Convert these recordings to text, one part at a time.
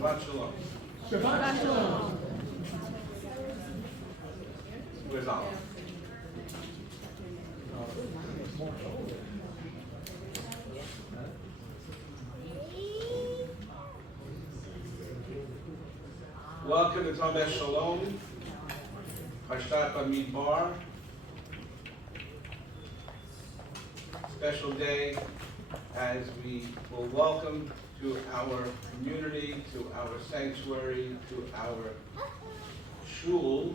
Shabbat Shalom. Shabbat Shalom. Where's Olive? Welcome to Beth Shalom, Parashat Bamidbar. Special day as we will welcome to our community, to our sanctuary, to our shul,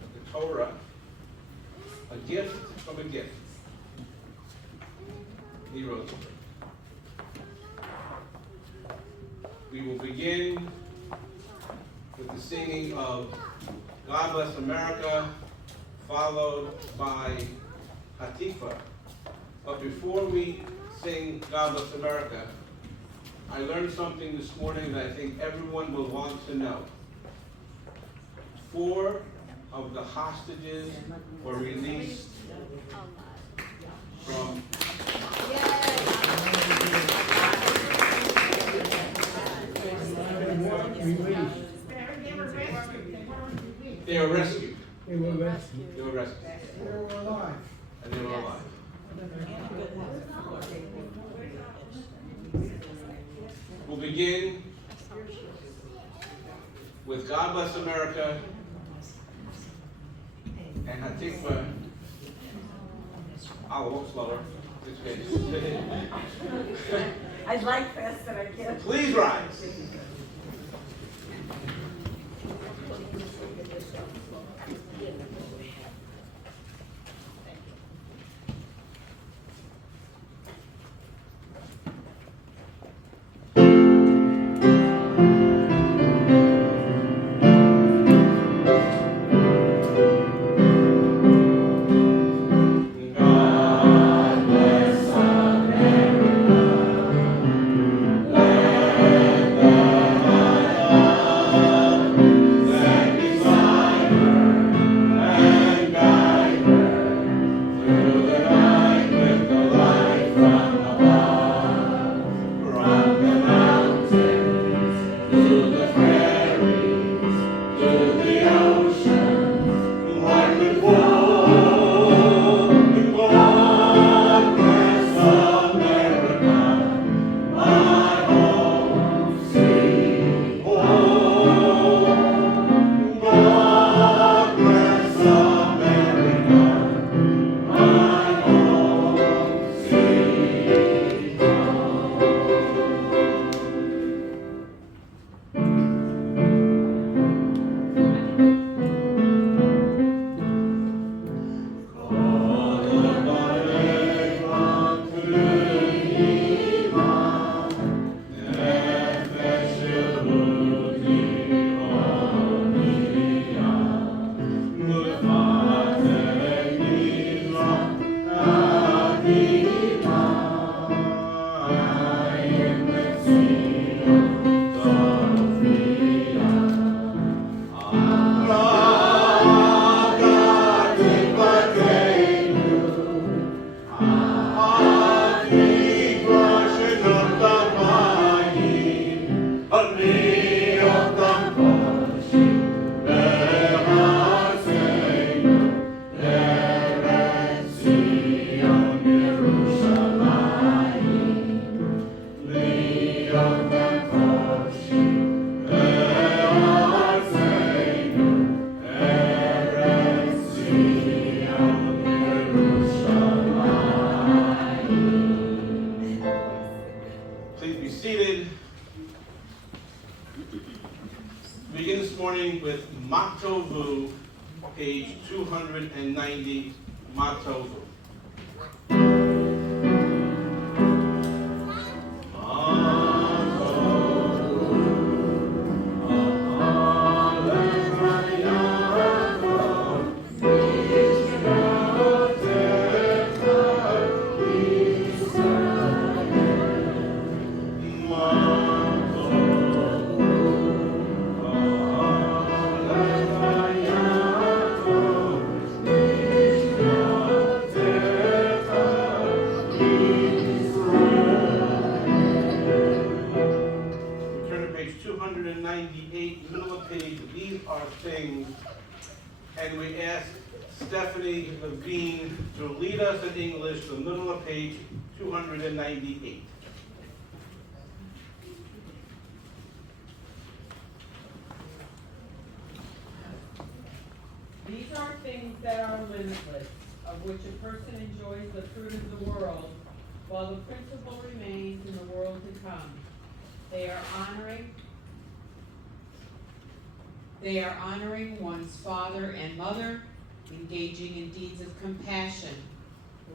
the Torah, a gift from a gift. He wrote it. We will begin with the singing of God Bless America, followed by Hatikva. But before we sing God Bless America, I learned something this morning that I think everyone will want to know. 4 of the hostages were released from They were rescued. They were rescued. They were rescued. They were alive. And they were alive. We'll begin with God Bless America and Hatikva. I'll walk slower. I'd like fast, but I can't. Please rise. Page 290, Matovu. 298, middle of page, these are things. And we ask Stephanie Levine to lead us in English, the middle of page 298. These are things that are limitless, of which a person enjoys the fruit of the world, while the principle remains in the world to come. They are honoring one's father and mother, engaging in deeds of compassion,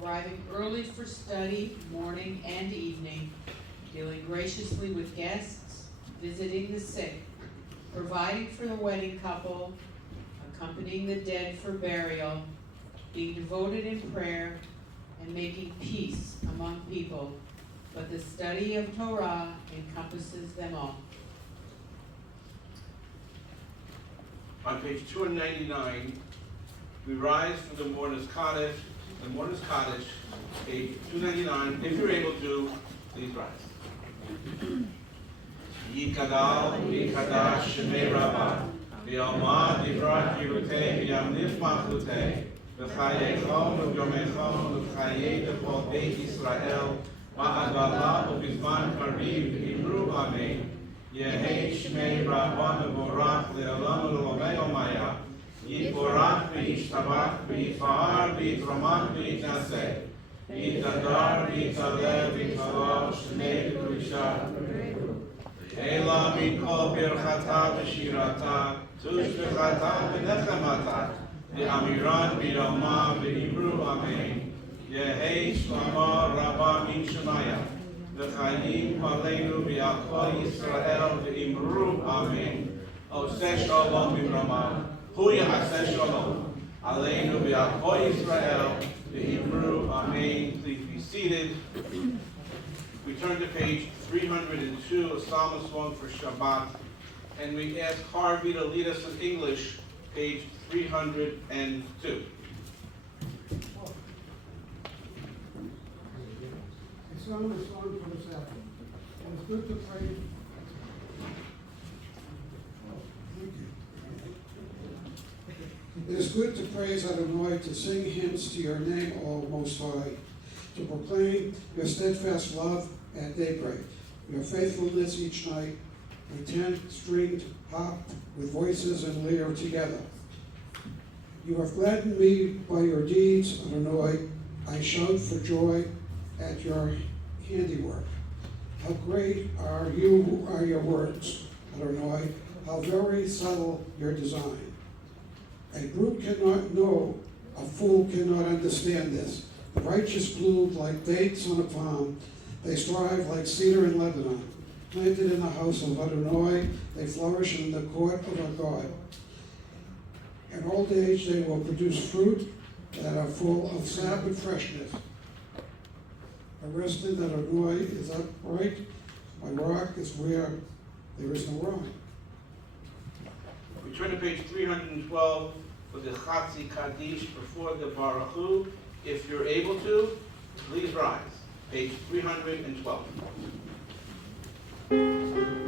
arriving early for study, morning and evening, dealing graciously with guests, visiting the sick, providing for the wedding couple, accompanying the dead for burial, being devoted in prayer, and making peace among people. But the study of Torah encompasses them all. On page 299, we rise from the Mourner's Kaddish, page 299. If you're able to, please rise. Yikadal, Yikadash, Shemei Rabbah, V'yalma, Divrat, Yeruteh, V'yamnif Machluteh, V'chayechom, V'yomechom, V'chayei B'chol Beit Yisrael, Ma'agalah, V'bizman Kariv, V'imru Amen. Yehei Shmei Rabbah Mevorach Le'olam U'Lomei Omaya Yivorach V'yishtabach V'yifahar V'yitromach V'yitnaseh V'yitadar V'yitaleh V'yitalah Shmei V'Kudisha Ela Mikol Birchata V'Shirata Tush V'chata V'nechemata V'amiran V'yoma V'imru Amen Yehei Shlama Rabbah Min Shemaya V'chayim Aleinu V'yakol Yisrael V'imru Amen. Oseh Shalom B'Rama. Hu Yaseh Shalom. Aleinu V'yakol Yisrael V'imru Amen. Please be seated. We turn to page 302, a psalmist song for Shabbat, and we ask Harvey to lead us in English, page 302. A song for the Sabbath. And it's good to pray. It is good to praise Adonai, to sing hymns to your name, O Most High, to proclaim your steadfast love at daybreak, your faithfulness each night, a 10-stringed harp with voices and lyre together. You have gladdened me by your deeds, Adonai. I shout for joy at your handiwork. How great are your works, Adonai, how very subtle your design. A brute cannot know, a fool cannot understand this. The righteous bloom like dates on a palm. They strive like cedar in Lebanon. Planted in the house of Adonai, they flourish in the court of our God. In old age they will produce fruit that are full of sap and freshness. I rest in that Adonai is upright. My rock is where there is no wrong. We turn to page 312 for the Chatzi Kaddish before the Baruch Hu. If you're able to, please rise. Page 312. Amen.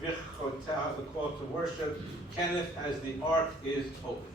Vichotah, the call to worship. Kenneth, as the ark is opened.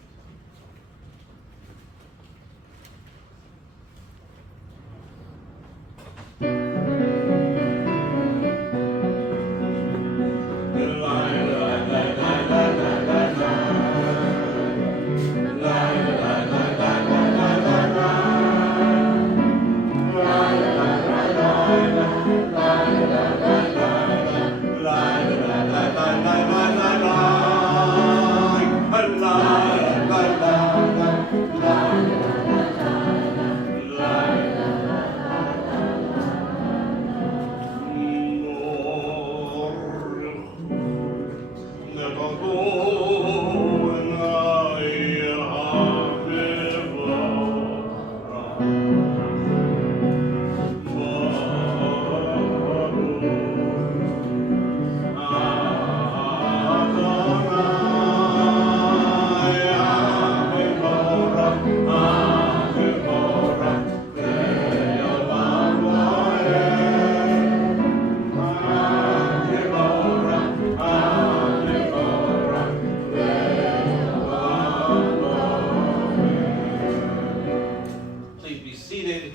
Please be seated.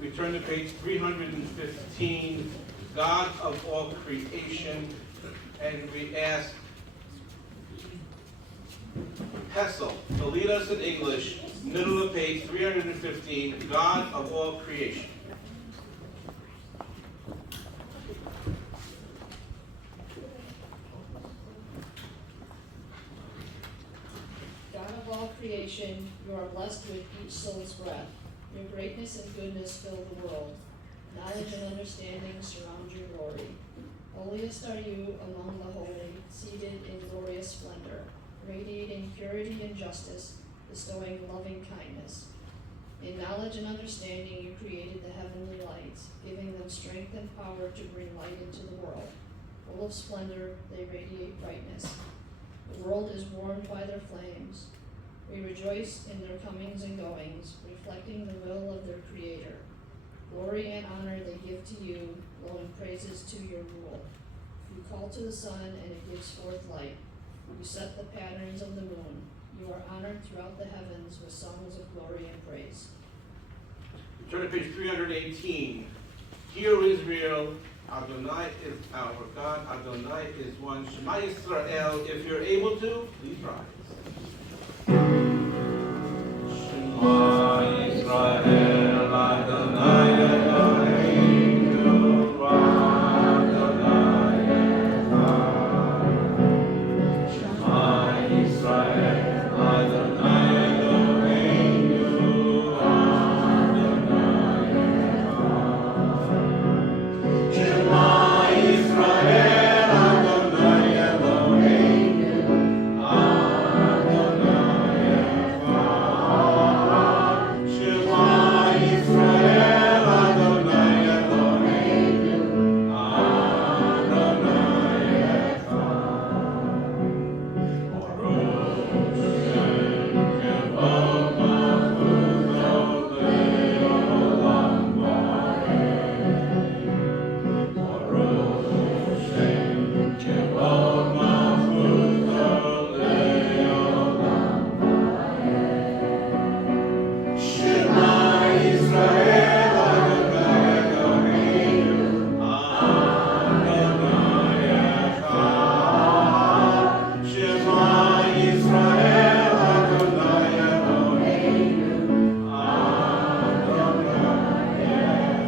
We turn to page 315, God of all creation, and we ask Hessel to lead us in English, middle of page 315, God of all creation. God of all creation, you are blessed with each soul's breath. Your greatness and goodness fill the world. Knowledge and understanding surround your glory. Holiest are you among the holy, seated in glorious splendor, radiating purity and justice, bestowing loving kindness. In knowledge and understanding you created the heavenly lights, giving them strength and power to bring light into the world. Full of splendor, they radiate brightness. The world is warmed by their flames. We rejoice in their comings and goings, reflecting the will of their Creator. Glory and honor they give to you, blowing praises to your rule. You call to the sun, and it gives forth light. You set the patterns of the moon. You are honored throughout the heavens with songs of glory and praise. Turn to page 318. Hear, O Israel, Adonai is our God, Adonai is one. Shema Yisrael, if you're able to, please rise. Shema Yisrael, Adonai Eloheinu, Adonai Echad. Shema Yisrael, Adonai Eloheinu, Adonai Echad. Shema Yisrael, Adonai Eloheinu, Adonai Echad. Shema Yisrael, Adonai Eloheinu, Adonai Echad. Baruch Shem Kevod Malchuto Le'olam Va'ed. Baruch Shem Kevod Malchuto Le'olam Va'ed. Shema Yisrael, Adonai Eloheinu, Adonai Echad. Shema Yisrael, Adonai Eloheinu, Adonai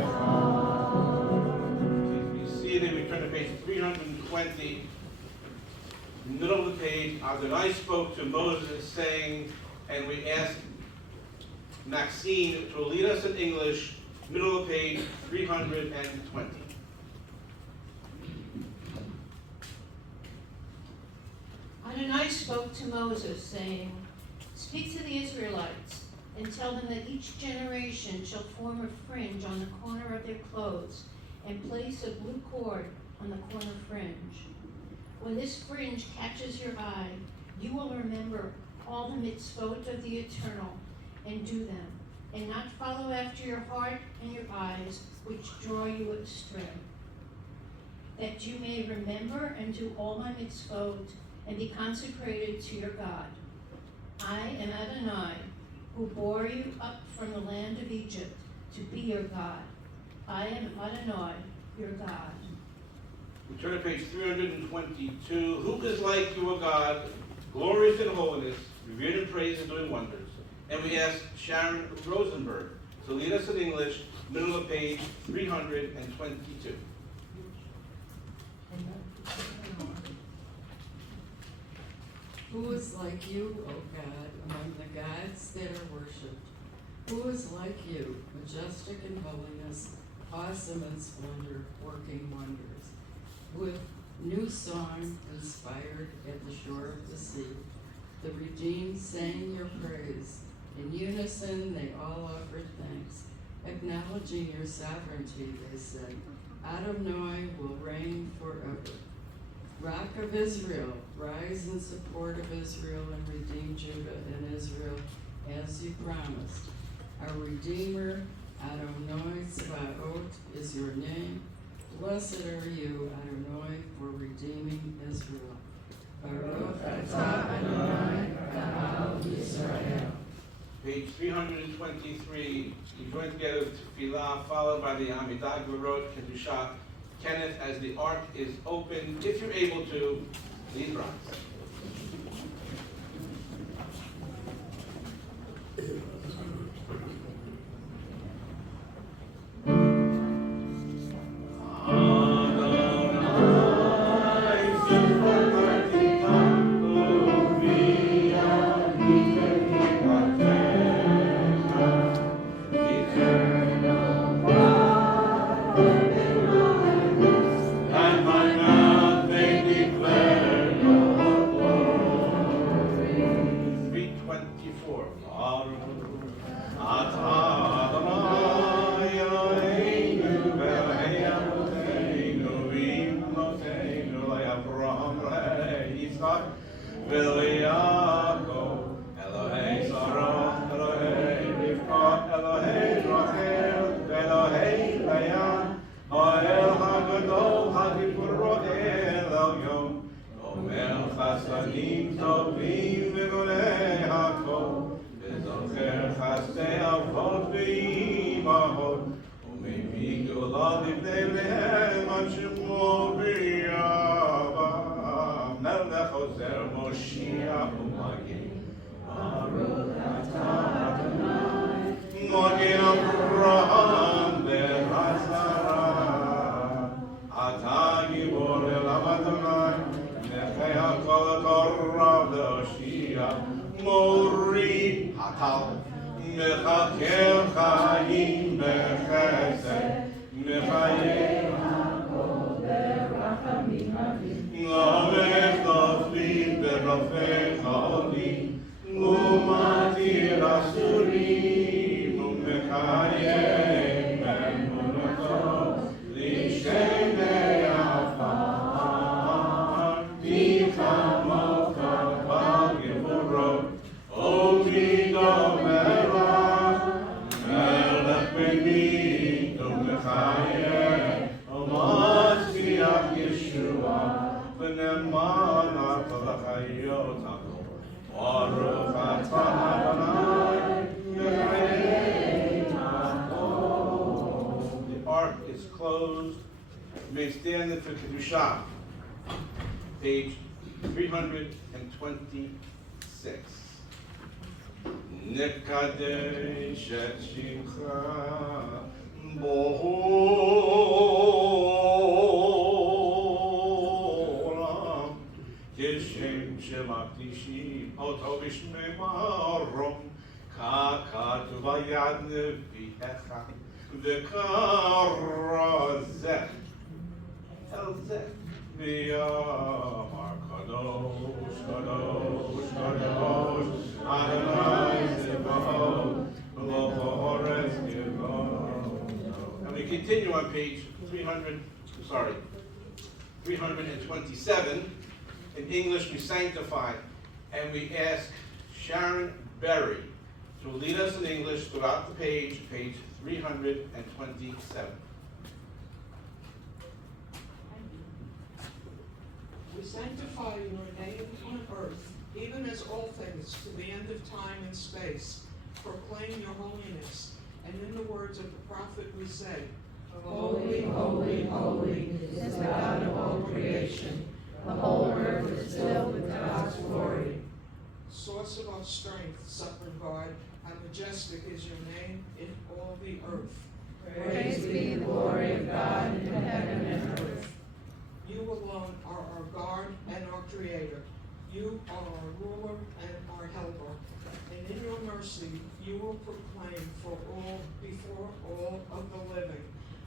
Echad. Please be seated. We turn to page 320. Middle of the page, Adonai spoke to Moses, saying, and we ask Maxine to lead us in English, middle of page 320. Adonai spoke to Moses, saying, Speak to the Israelites, and tell them that each generation shall form a fringe on the corner of their clothes, and place a blue cord on the corner fringe. When this fringe catches your eye, you will remember all the mitzvot of the Eternal, and do them, and not follow after your heart and your eyes, which draw you astray. that you may remember and do all my mitzvot and be consecrated to your God. I am Adonai, who bore you up from the land of Egypt to be your God. I am Adonai, your God. We turn to page 322. Who is like you, O God, glorious in holiness, revered in praise and doing wonders? And we ask Sharon Rosenberg to lead us in English, middle of page 322. Who is like you, O God, among the gods that are worshipped? Who is like you, majestic in holiness, awesome in splendor, working wonders? With new song inspired at the shore of the sea, the redeemed sang your praise. In unison they all offered thanks. Acknowledging your sovereignty, they said, Adonai will reign forever. Rock of Israel, rise in support of Israel and redeem Judah and Israel as you promised. Our Redeemer, Adonai Tzvaot, is your name. Blessed are you, Adonai, for redeeming Israel. Baruch atah Adonai, Ga'al Yisrael. Page 323, we join together with Tefillah, followed by the Amidah Gvorot Kedusha. Kenneth, as the ark is open, if you're able to, please rise. Page 326. Nekadesh et Shimcha Bohoram Kishem Shemakdishim Oto Bishmemarom Kakatu Bayad Nevi'echa V'karazeh Elzeh V'yamar Kadosh, Kadosh, Kadosh, Adonai Zebaot, V'lochores Gevot. And we continue on page 327. In English, we sanctify, and we ask Sharon Berry to lead us in English throughout the page 327. sanctify your name on earth, even as all things to the end of time and space. Proclaim your holiness. And in the words of the prophet we say, Holy, holy, holy is the God of all creation. The whole earth is filled with God's glory. Source of our strength, sovereign God, how majestic is your name in all the earth. Praise be the glory of God in heaven and earth. You alone are our guard and our creator. You are our ruler and our helper. And in your mercy, you will proclaim before all of the living.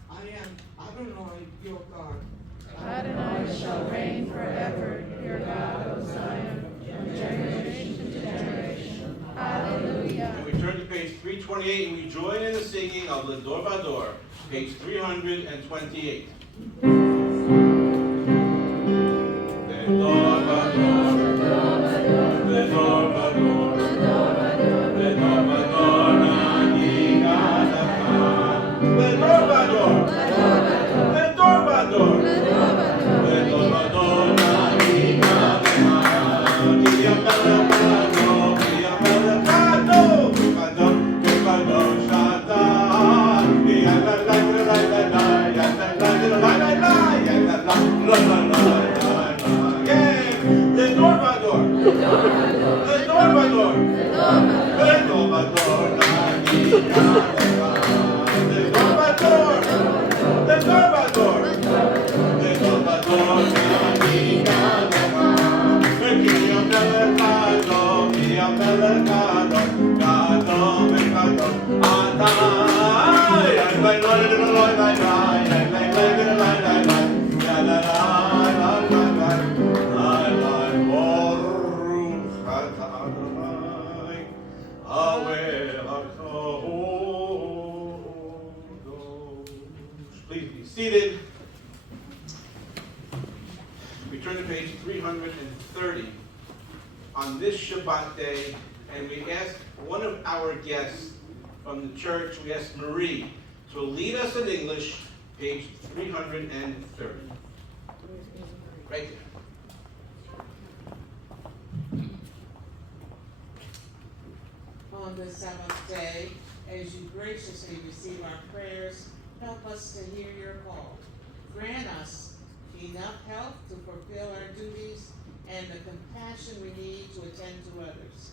I am Adonai, your God. Adonai shall reign forever, your God, O Zion, from generation to generation. Hallelujah. And we turn to page 328 and we join in the singing of the Dor Vador, page 328. Please be seated. We turn to page 330 on this Shabbat day, and we ask one of our guests from the church, we ask Marie, to lead us in English, page 330. Right there. On this Sabbath day, as you graciously receive our prayers, help us to hear your call. Grant us enough help to fulfill our duties and the compassion we need to attend to others.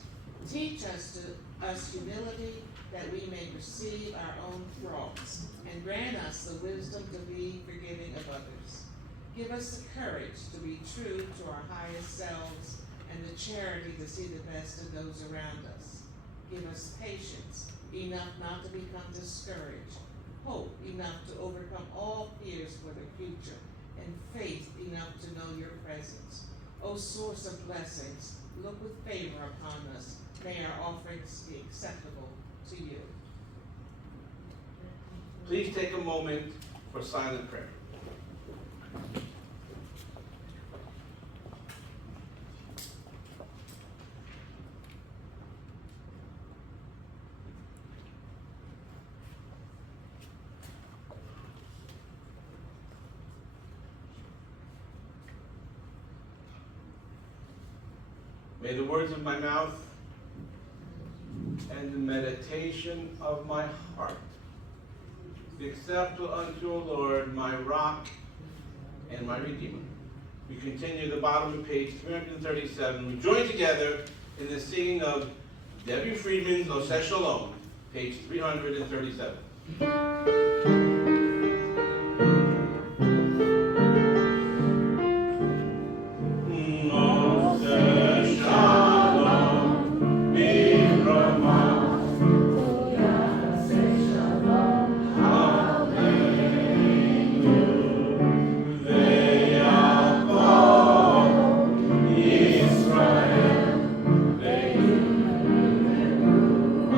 Teach us humility that we may perceive our own faults, and grant us the wisdom to be forgiving of others. Give us the courage to be true to our highest selves and the charity to see the best in those around us. Give us patience enough not to become discouraged, hope enough to overcome all fears for the future, and faith enough to know your presence. O source of blessings, look with favor upon us. May our offerings be acceptable to you. Please take a moment for silent prayer. May the words of my mouth and the meditation of my heart be acceptable unto, O Lord, my rock and my redeemer. We continue the bottom of page 337. We join together in the singing of Debbie Friedman's Beth Shalom, page 337.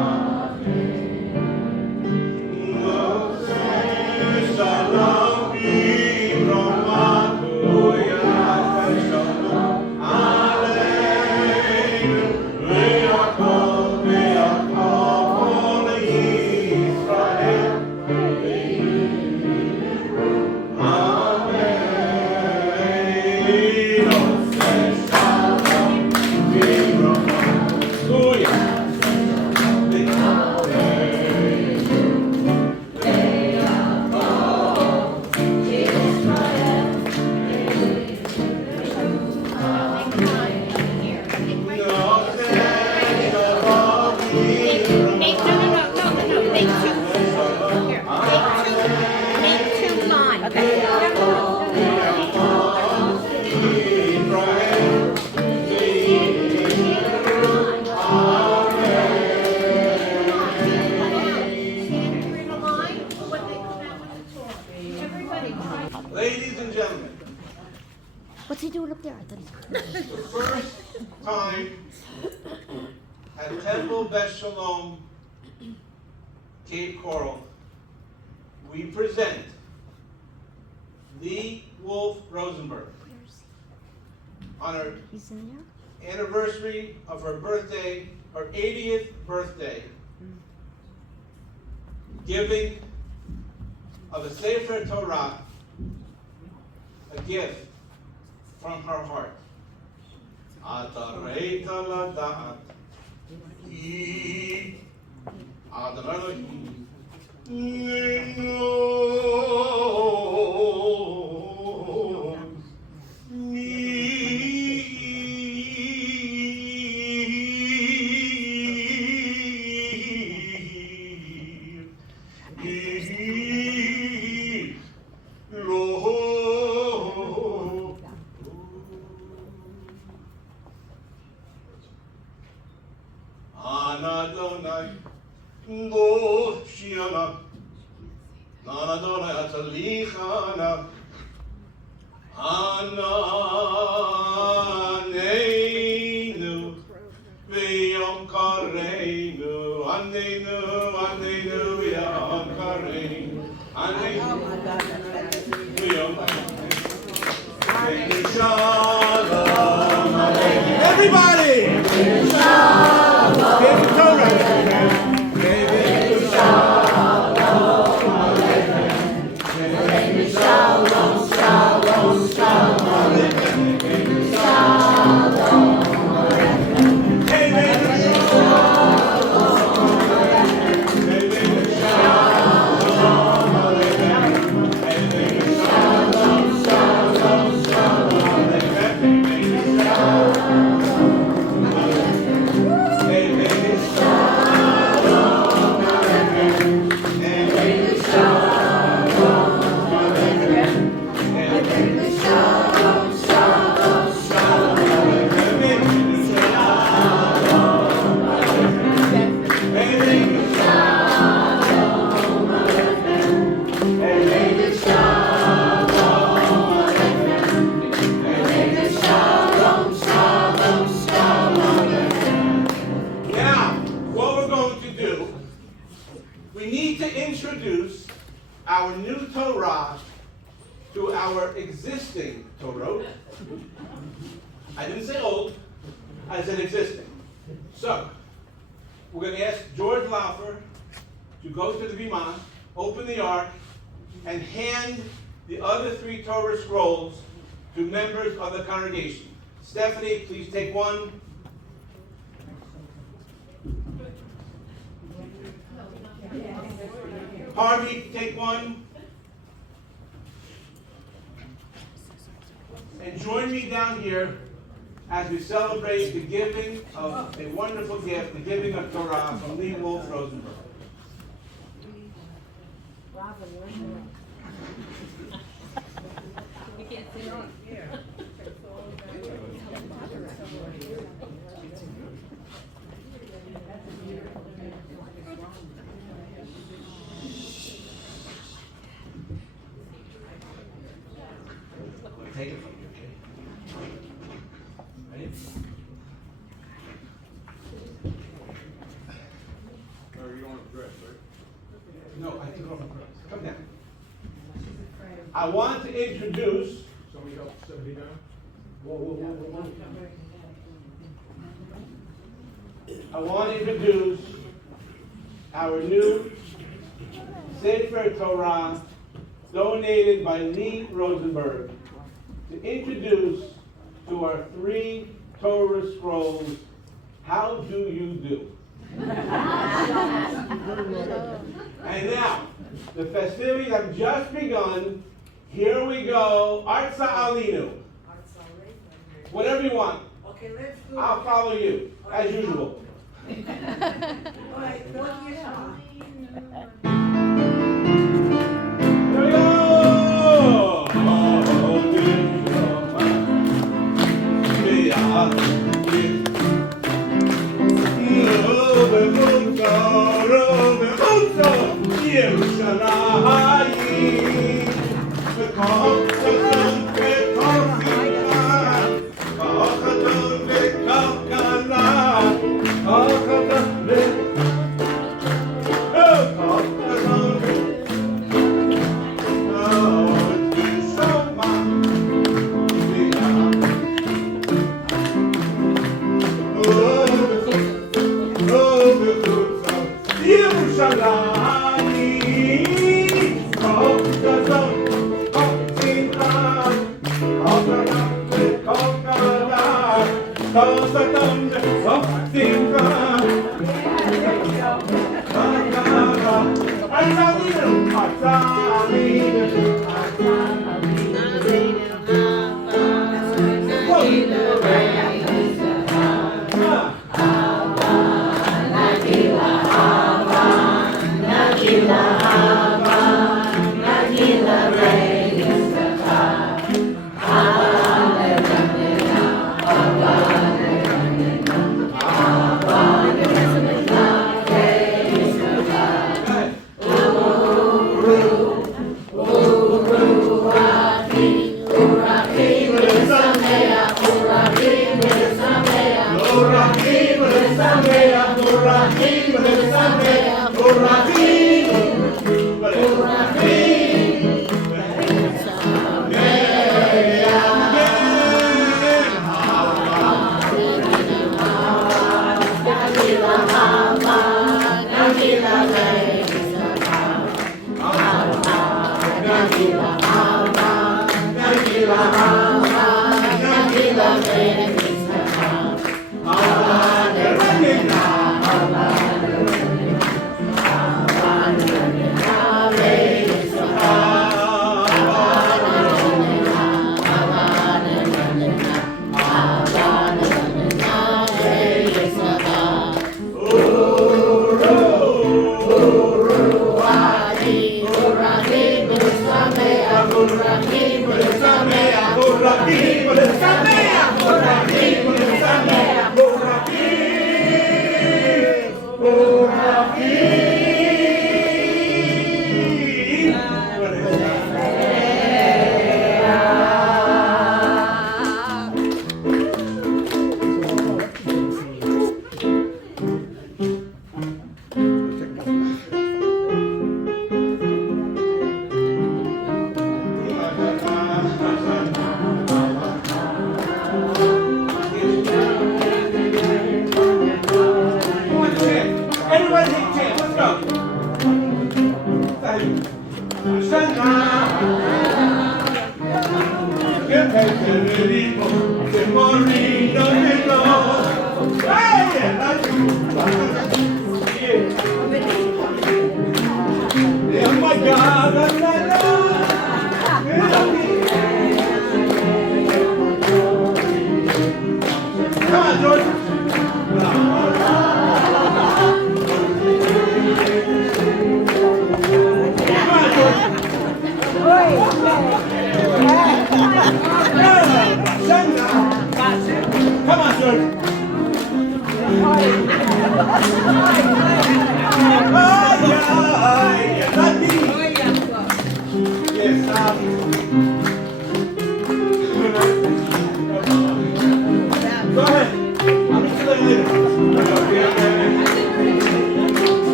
Oh first time at Temple Beth Shalom, Cape Coral, we present Lee Wolf Rosenberg on her anniversary of her birthday, her 80th birthday, giving of a Sefer Torah, a gift from her heart. Atarei taladat, ki Adonai Anadonai Lo Shiana Anadonai Atalichana Ananeinu V'yom Kareinu Anenu Anenu V'yom Kareinu Anenu V'yom Kareinu Shalom Aleichem. Everybody! Give the Torah. Our new Torah to our existing Torah. I didn't say old, I said existing. So, we're going to ask George Laufer to go to the Bima, open the ark, and hand the other 3 Torah scrolls to members of the congregation. Stephanie, please take one. Harvey, take one. And join me down here as we celebrate the giving of a wonderful gift, the giving of Torah from Lee Wolf Rosenberg. We can't sit on here. Take it from you, okay? Ready? Or you want to dress, right? No, I took it off my clothes. Come down. I want to introduce. Somebody help set me down? I want to introduce our new Sefer Torah donated by Lee Rosenberg to introduce to our 3 Torah scrolls, How Do You Do? And now, the festivities have just begun. Here we go. Artsa Alinu. Whatever you want. Okay, let's do I'll follow you, as usual. All right, don't get shy. Here we go! Yerushalayim,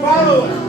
Follow us.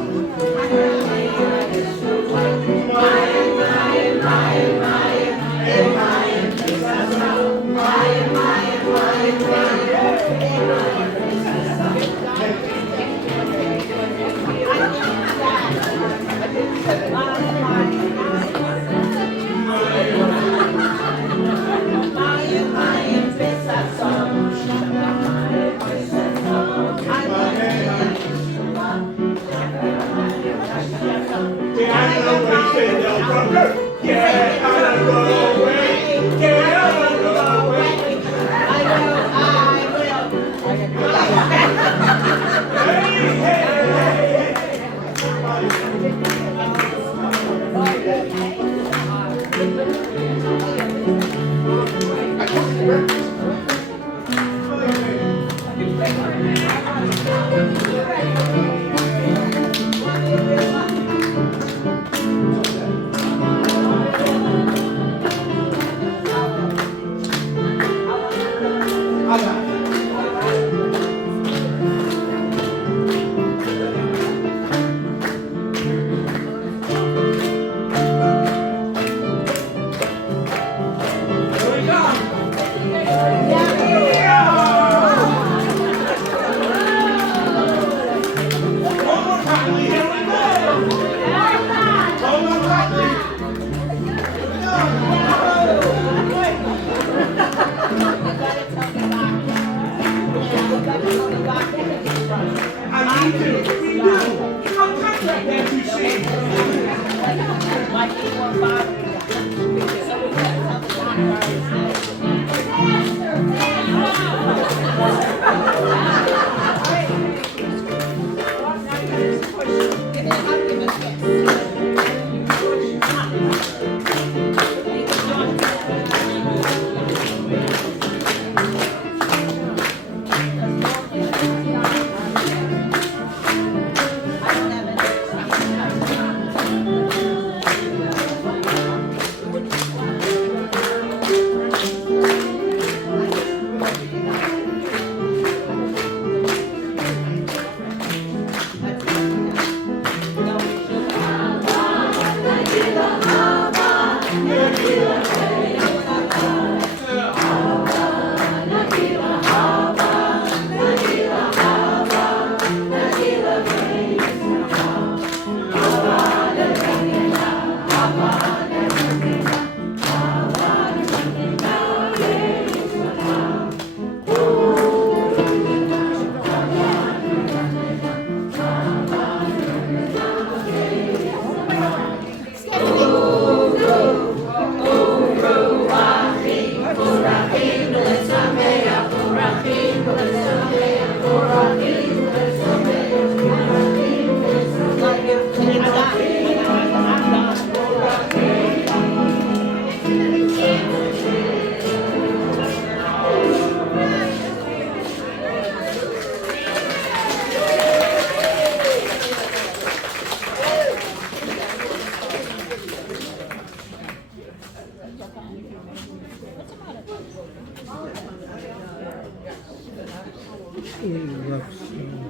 He looks so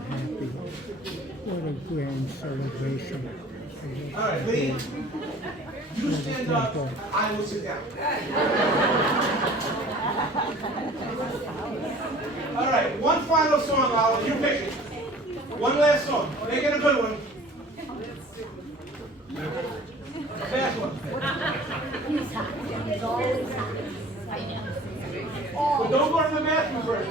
happy. What a grand celebration. All right, ladies, you stand up, I will sit down. All right, one final song, Olive, you pick it. One last song, make it a good one. A fast one. But don't go to the bathroom first.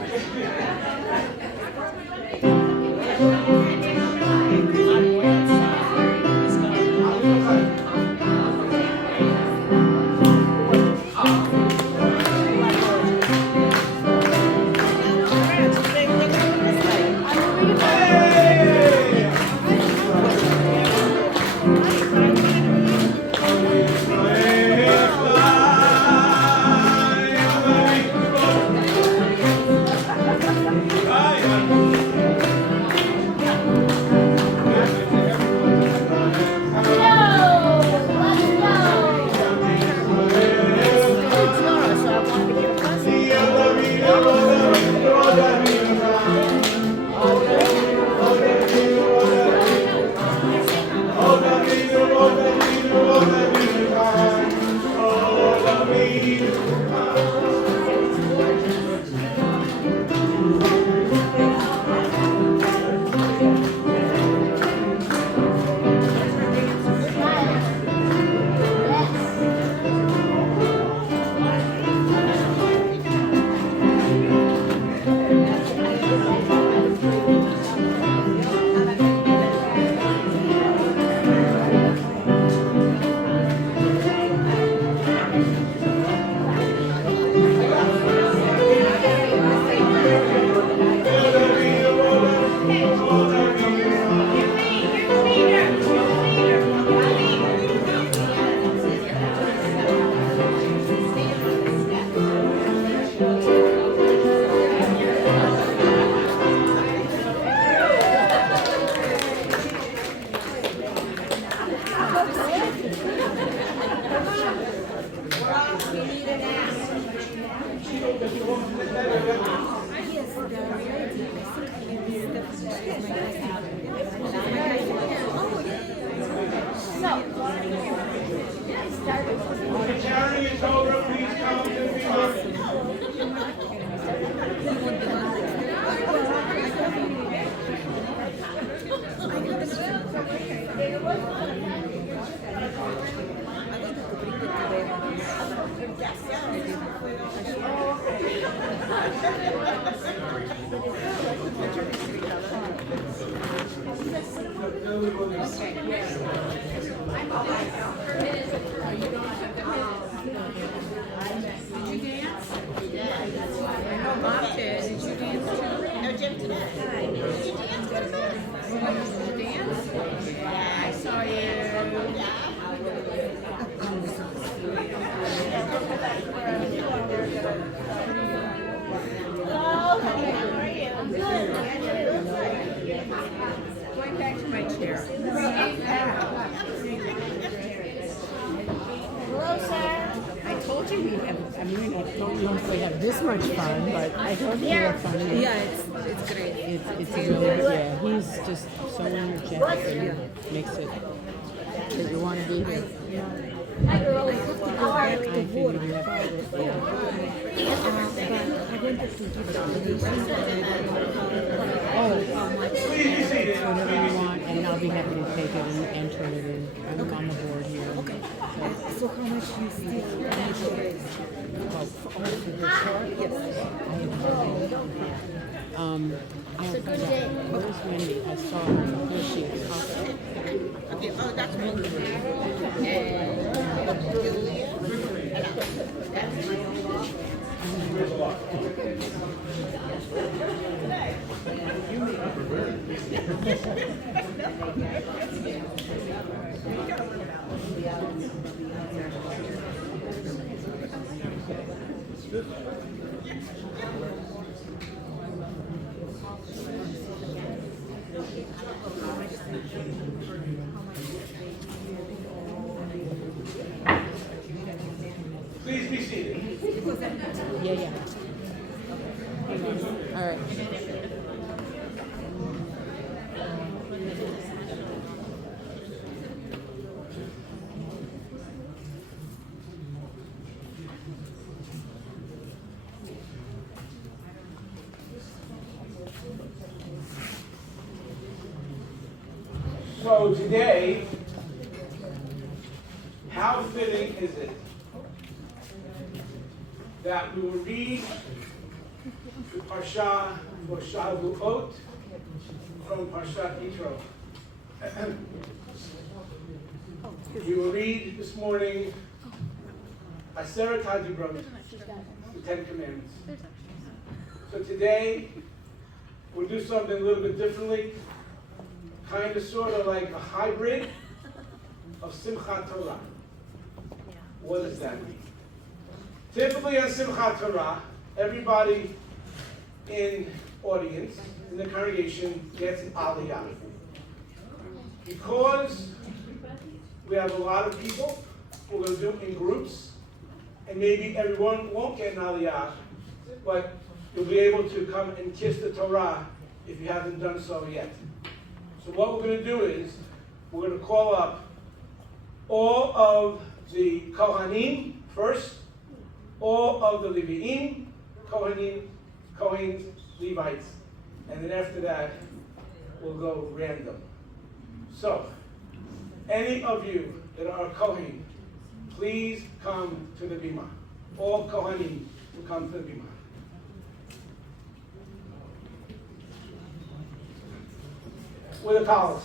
The carrying is over, please come to the Going back to my chair. I told you we have, I mean, I don't know if we have this much fun, but I told you we have fun. Yeah, it's great. It's really, yeah, he's just so energetic and makes it that you want to be here. I figured you have to, yeah. Oh, Please be seated. whatever you want, and I'll be happy to take it and turn it in. I'm on the board here. Okay. So how much you still need to raise? For I'll find out. Where's Wendy? I saw her before she was Okay, oh, that's one. Please be seated. Yeah. All right. So today, how fitting is it that we will read the Parsha for Shavuot from Parashat Yitro. We will read this morning Aseret HaDibrot, the Ten Commandments. So today, we'll do something a little bit differently, kind of sort of like a hybrid of Simchat Torah. What does that mean? Typically on Simchat Torah, everybody in audience, in the congregation, gets an aliyah. Because we have a lot of people, we're going to do it in groups, and maybe everyone won't get an aliyah, but you'll be able to come and kiss the Torah if you haven't done so yet. So what we're going to do is, we're going to call up all of the Kohanim first, all of the Levi'im, Kohanim, Levites, and then after that, we'll go random. So, any of you that are Kohen, please come to the bima. All Kohanim will come to the bima. With a towel.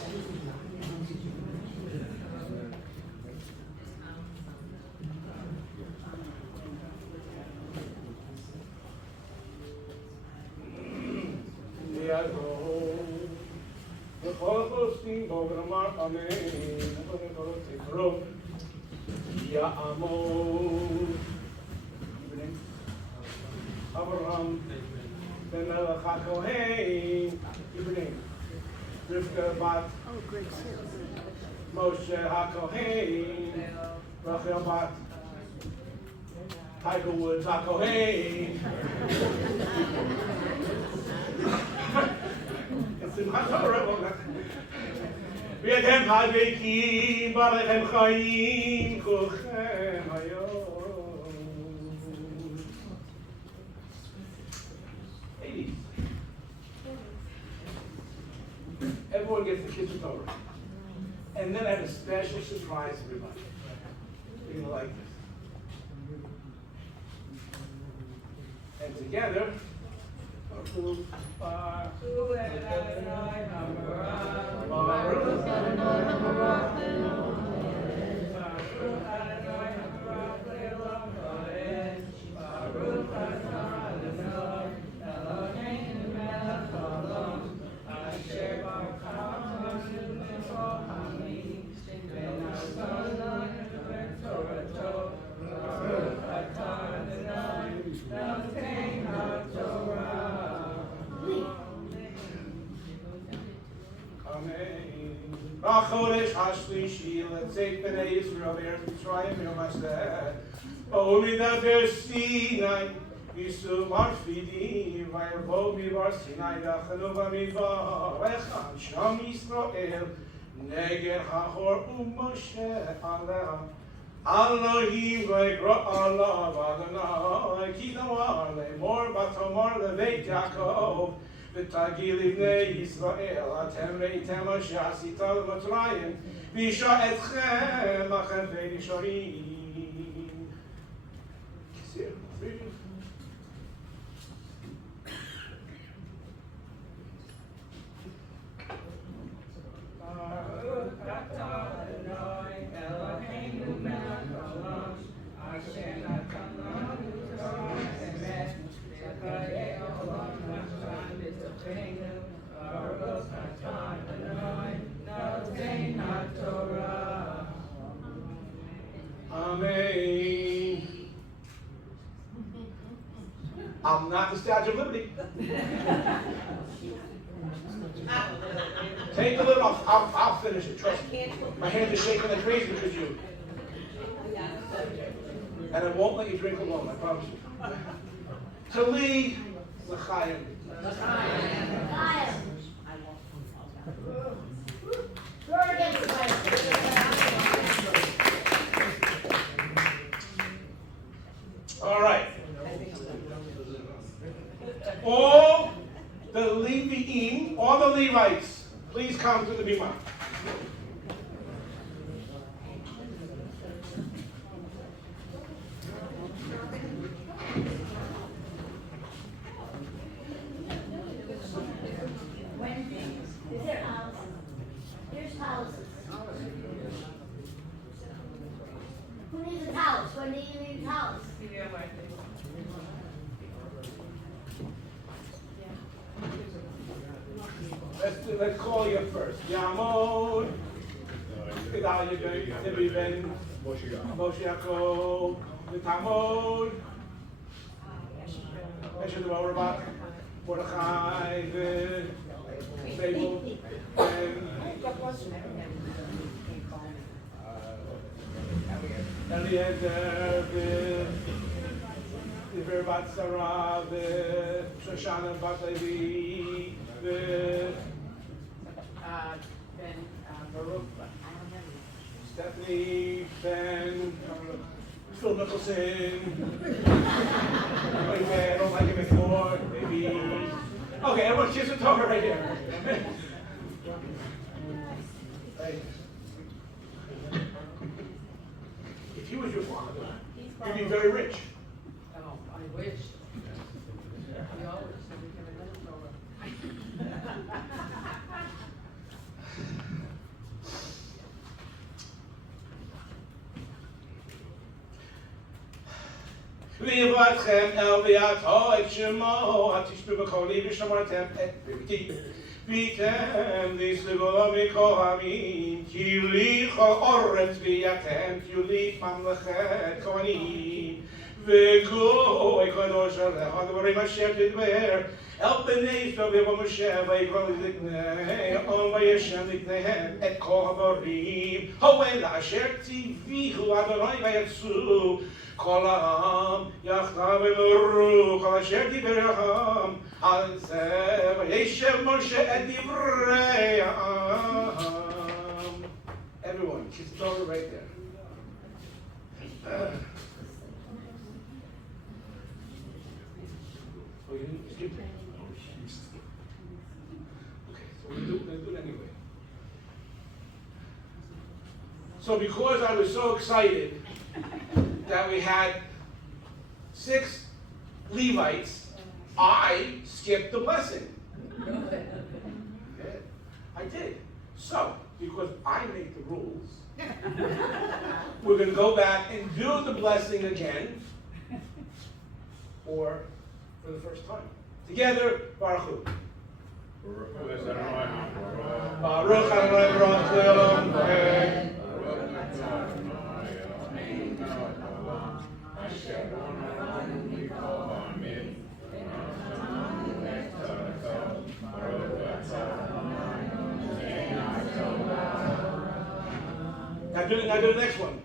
Abraham ben Melech HaKohen, Ibrahim, Rivka bat Moshe HaKohen, Rachel bat Tiger Woods, HaKohen. It's in my Torah. V'yetem hadekim barechem chayim kulchem hayom. 80s. Everyone gets the kids' Torah. And then I have a special surprise for everybody. You're gonna like this. And together, Chodesh Hashlishi, let's say Bnei Israel, Eretz Mitzrayim, Yom Haseh. Omidaber Sinai, Yisum Arfidim, Vayarbo Midbar Sinai, Dachanu Bamidbar, Echan Sham Yisrael, Neger Hahor Moshe Aleh. Elohim v'ikra Allah v'Adonai ki damar le'mor batomar le'veit Yaakov v'tagi livnei Yisrael atem reitem asher asita l'Mitzrayim v'yisha'etchem achem v'nisharim. Amen. I'm not the Statue of Liberty. Take the lid off. I'll finish it. Trust me. My hands are shaking like crazy because you. And I won't let you drink alone. I promise you. Tali l'chaim. All right. All the Levi'im, all the Levites, please come to the Bima. When do you leave house? Let's call you first. Yamod. Gedalia Ben. Moshe Yaakov. Tamod. Meshach Rabat. Mordechai. Babel. Eliezer, Diver Bat Sarah, Shoshana Bat Levi, Ben Stephanie, Ben Phil Nicholson. I don't like him anymore. Maybe. Okay, everyone, kiss the Torah right here. Hey. If he was your father, you'd be very rich. Oh, I wish. We always said we could have Torah. V'yivatchem el v'yato et shemo hatishbu b'choli v'shamartem et b'viti v'tem l'islevola mikol hamim ki li chol oretz v'yatem ki li mamlechet kohanim וגוי קדוש עליך, דברי אשר תדבר, אל פני סובב ומשה, ויקרא לזקניהם, וישם לפניהם את כל הדברים, האלה אשר ציוויהו אדוני ויצאו, כל העם יחדיו אמרו, כל אשר דיבר העם, על זה וישב משה את דברי העם. Everyone, kiss the Torah right there. Oh, you didn't skip it? Okay, so we're going to do it anyway. So because I was so excited that we had 6 Levites, I skipped the blessing. Yeah, I did. So, because I make the rules, we're going to go back and do the blessing again, or for the first time. Together, Baruch Hu. Baruch Adonai Baruch Le'olam Vaed. Now do the next one.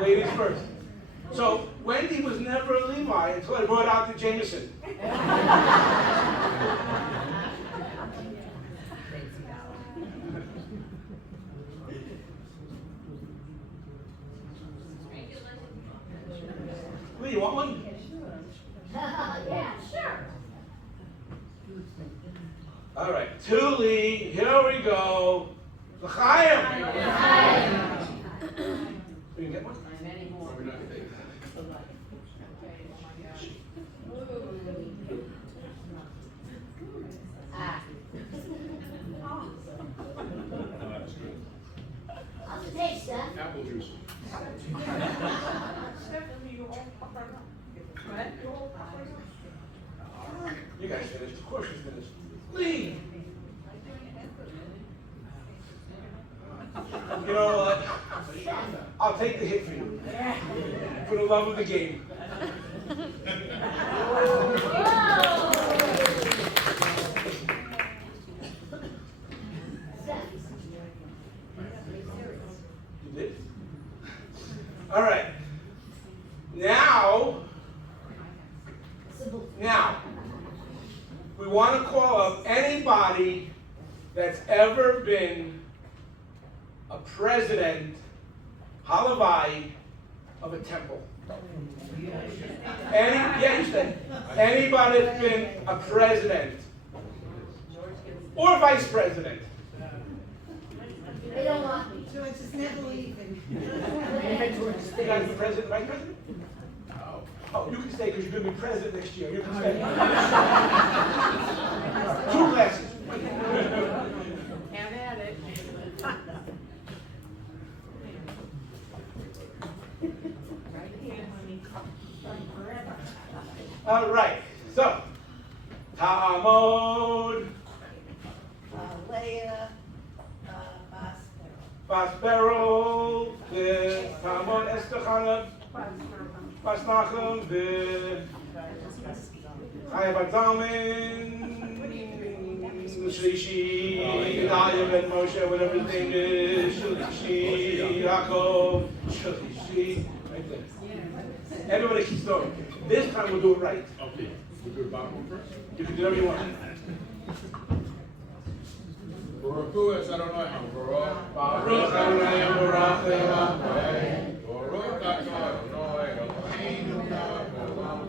Ladies first. So Wendy was never a Levi until I brought out the Jameson. Lee, you want one? Yeah, sure. All right, to Lee, here we go. L'chaim. We can get one? Many more. How's it taste, Steph? Apple juice. You guys finished. Of course you finished. Lee! You know what? I'll take the hit for you. For the love of the game. You did? All right. Now, we want to call up anybody that's ever been a president, halavai, of a temple. Anybody that's been a president or vice president. They don't want me. So it's just never leaving. You guys be president, vice president? Oh, you can stay because you're going to be president next year. You can stay. 2 glasses. Have at it. All right. So, Ta'amod, Leah, Baspero, Ta'amod Estechana, Basnachim, Chayabazamin, Shlishi, Gedaliah ben Moshe, whatever his name is, Shlishi, Yaakov, Shlishi, right there. Everybody keeps going. This time we'll do it right. Okay, we'll do the bottom one first. You can do whatever you want. Baruch Hu es Adonai HaBaruch. Baruch Adonai Baruch Le'olam. Baruch Atah Adonai Eloheinu melech haolam.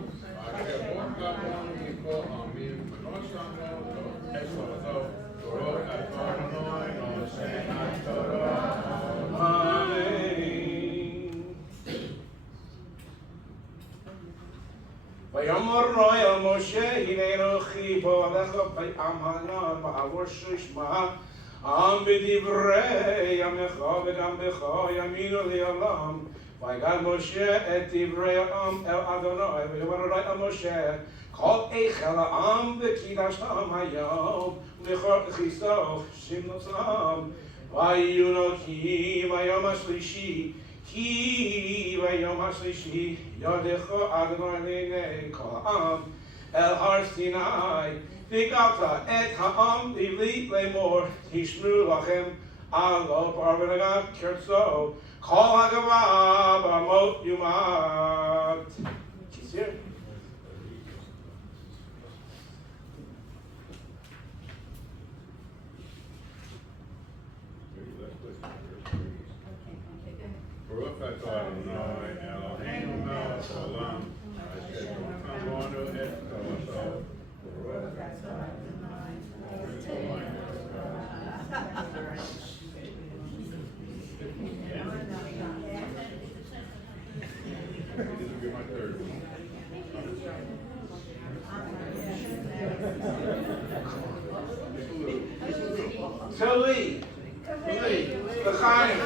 Asher borcha banu mikol ha'amim v'noshanu es ha'ozo. Baruch Atah Adonai Nosein HaTorah. Amen. ויאמר אל משה, הנה אנוכי בא עליך בעם הנער בעבור ששמע העם בדברי עמך וגם בך יאמינו לעולם ויגד משה את דברי העם אל אדוני, ויאמר אדוני אל משה, כל איכל העם וקידשתם היום, לכיסו שמנותם, ויהיו כי ביום השלישי, כי ביום השלישי ידך אדוני לעיני כל העם אל הר סיני, והגעת את העם לבלי לאמור, תשמעו לכם עלו פר ונגע קרצו, כל הגבה במות יומת. כיסיר. Baruch atah Adonai Eloheinu melech haolam, asher natan banu et torato. Baruch atah Adonai Eloheinu This will be my third one. Tali, L'chaim.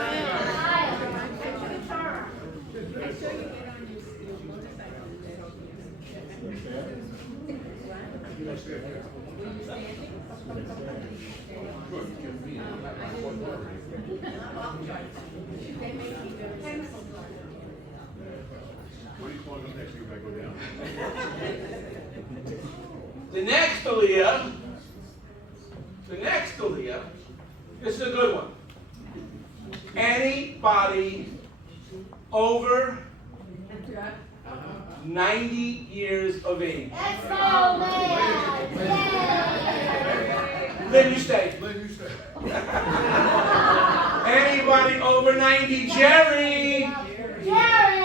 What do you call them next week if I go down? The next Aliyah, this is a good one. Anybody over 90 years of age. Let's go, man! Then you stay. Let you say. Anybody over 90, Jerry? Jerry!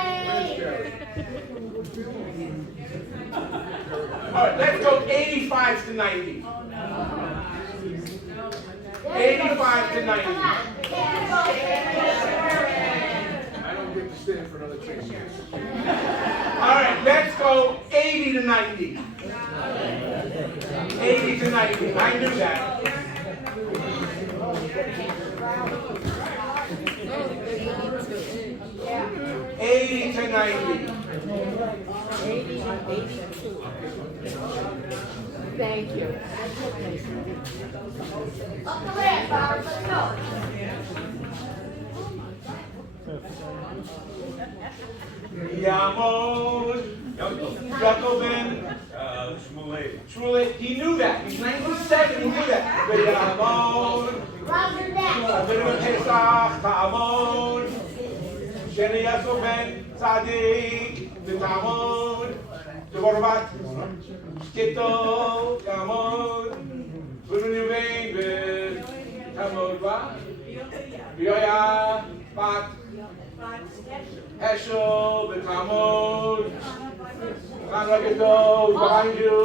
All right, let's go 85 to 90. 85 to 90. Come on. I don't get to stand for another 10 years. All right, let's go 80 to 90. 80 to 90. I knew that. 80 to 90. 82. Thank you. Up the ramp, Robert. Let's go. Yamod, Yaakov ben Shmuley. He knew that. He's 97. He knew that. Yamod, Roger that. Avinim Pesach, Ta'amod, Sheni Yaakov ben Tzadik, Ta'amod, Devorvat, Skito, Yamod, Avinim ben Ta'amod, Bioya, Bat. Heschel, B'Tamod, Chanragedo, behind you,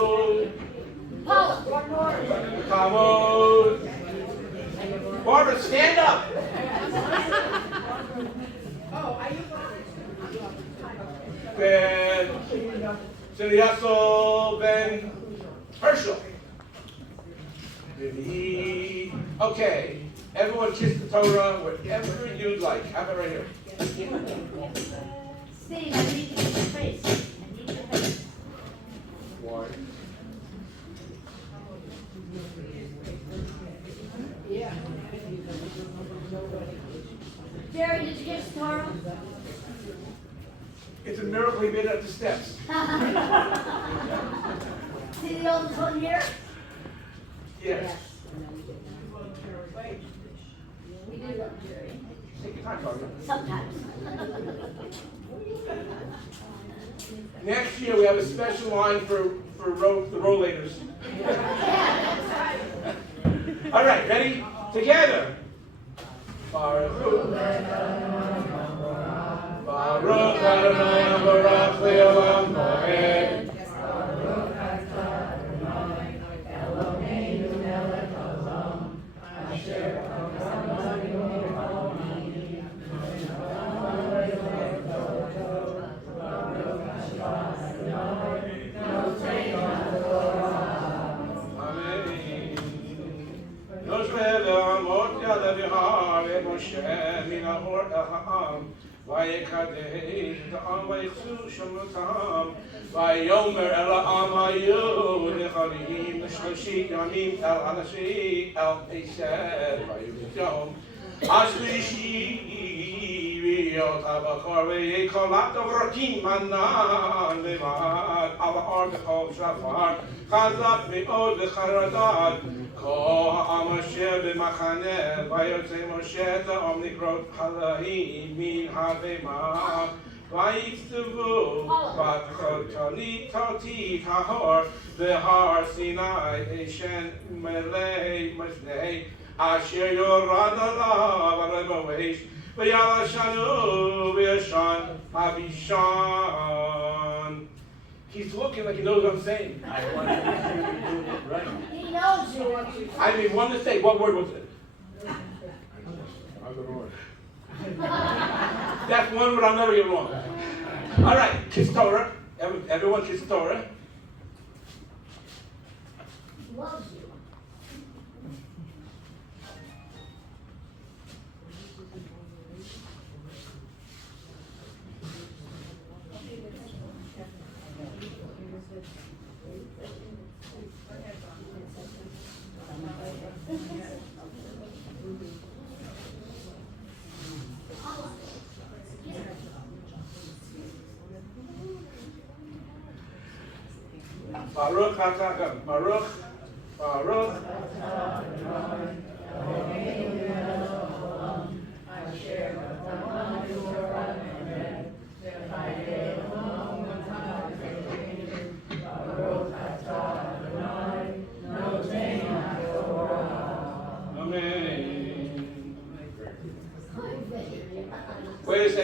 Paula, one more. B'Tamod. Barbara, stand up. Ben Yassel, Ben Herschel. Okay, everyone kiss the Torah, whatever you'd like. Have it right here. Steve, I need your face. I need your face. Why? Jerry, did you get the Torah? It's a miracle he made it up the steps. See the oldest one here? Yes. We do love Jerry. Take your time, Barbara. Sometimes. Next year we have a special line for the rollators. All right, ready? Together. Baruch Adonai Baruch Le'olam Moed. Moshe מן האור אל העם, ויקדש את העם ויחסו שמותם, ויאמר אל העם היו נכונים לשלושים ימים אל אנשי אל עשר, ויום השלישי להיות הבקור ויקולת וברקים מנן לבד על האור בכל שפר חזק מאוד וחרדות כל העם אשר במחנה ויוצא משה את העם לקרות חלאים מן הבהמה ויצטוו בתחתית ההר בהר סיני אשן מלא משנה אשר יורד עליו הרב האש וישנו וישן אבישן. He's looking like he knows what I'm saying. I want to make sure you're doing it right. He knows you. I mean, one mistake. What word was it? I don't know. That's one word I'll never get wrong. All right, kiss Torah. Everyone kiss Torah. He loves you. Baruch atah Baruch Baruch.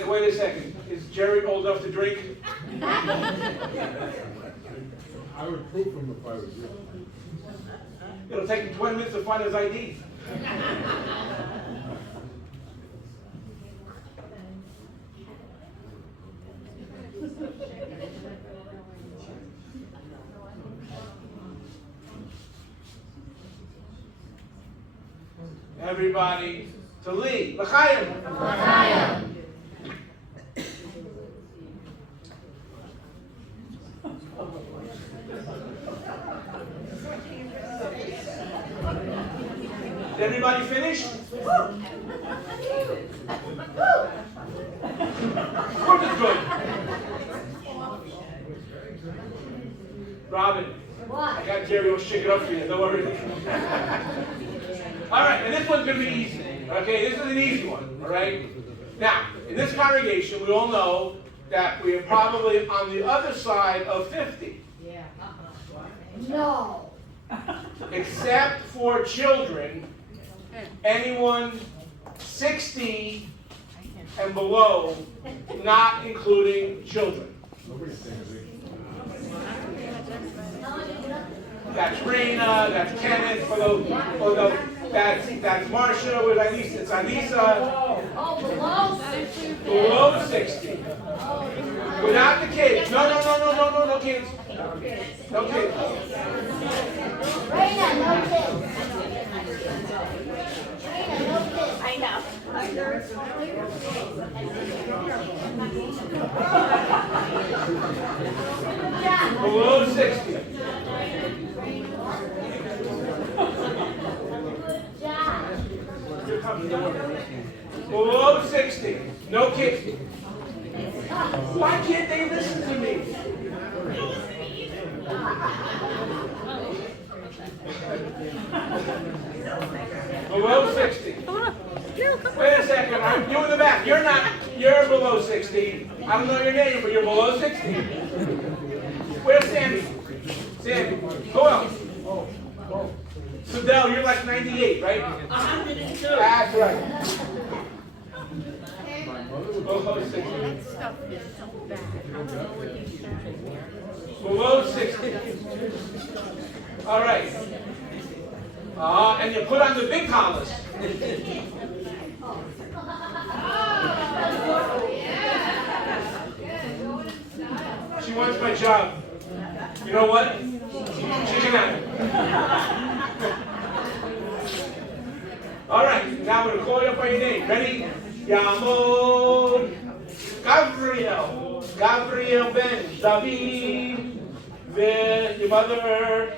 Wait a second. Is Jerry old enough to drink? I would proof him if I was you. It'll take him 20 minutes to find his ID. Everybody to Lee. L'chaim. L'chaim. Did everybody finish? Work is good. Robin, I got Jerry. We'll shake it up for you. Don't worry. All right, and this one's going to be easy. Okay, this is an easy one. All right. Now, in this congregation, we all know that we are probably on the other side of 50. No. Except for children, anyone 60 and below, not including children. Nobody's saying anything. That's Rena, that's Kenneth, that's Marcia, with Anissa, it's Anissa. Oh, below 60. Below 60. Without the kids. No kids. No kids. Raina, no kids. Raina, no kids. I know. Below 60. Below 60. No kids. Why can't they listen to me? Below 60. Wait a second. You in the back. You're below 60. I don't know your name, but you're below 60. Where's Sammy? Sammy. Who else? Sudell, you're like 98, right? 102. That's right. Below 60. Below 60. All right. And you put on the big collars. She wants my job. You know what? She can have it. All right. Now I'm going to call you up by your name. Ready? Yamod, Gabriel ben David, your mother,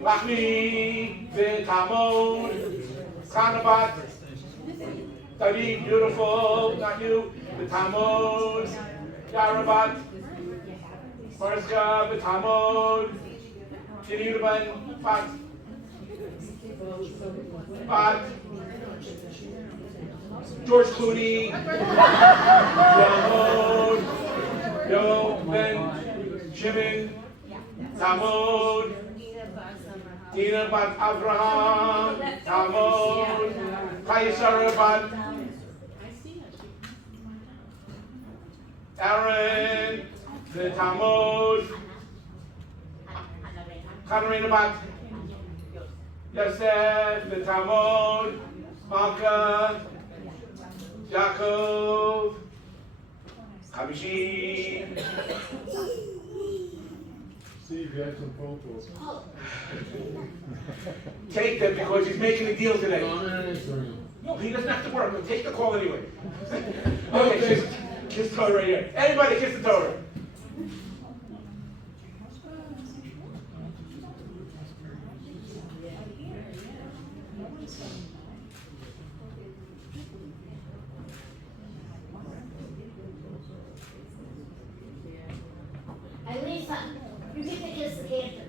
Lachmi, Tamod, Kanabat, David, beautiful, not you, Tamod, Yarabat, Mariska, Tamod, Jiniban, Bat, George Clooney, Yamod, Yo, Ben, Shimon, Tamod, Dina Bat Abraham, Tamod, Kaisara Bat Aaron, the Tamod, Katarina Bat Yosef, the Tamod, Malka, Yaakov, Hamishim. Steve, you had some phone calls. Take them because he's making a deal today. No, I'm not answering them. No, he doesn't have to work. He'll take the call anyway. Okay, kiss Torah right here. Anybody kiss the Torah. Hey, Lisa, you get to kiss the cancer.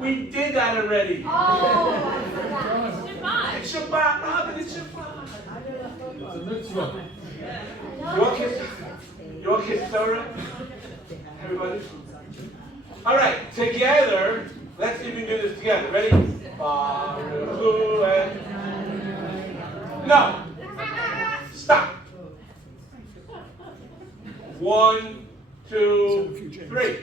We did that already. Oh, I forgot. It's Shabbat, Robin, it's Shabbat. It's a mitzvah. You all kiss Torah? Everybody? All right, together, let's see if we can do this together. Ready? No. Stop. 1, 2, 3.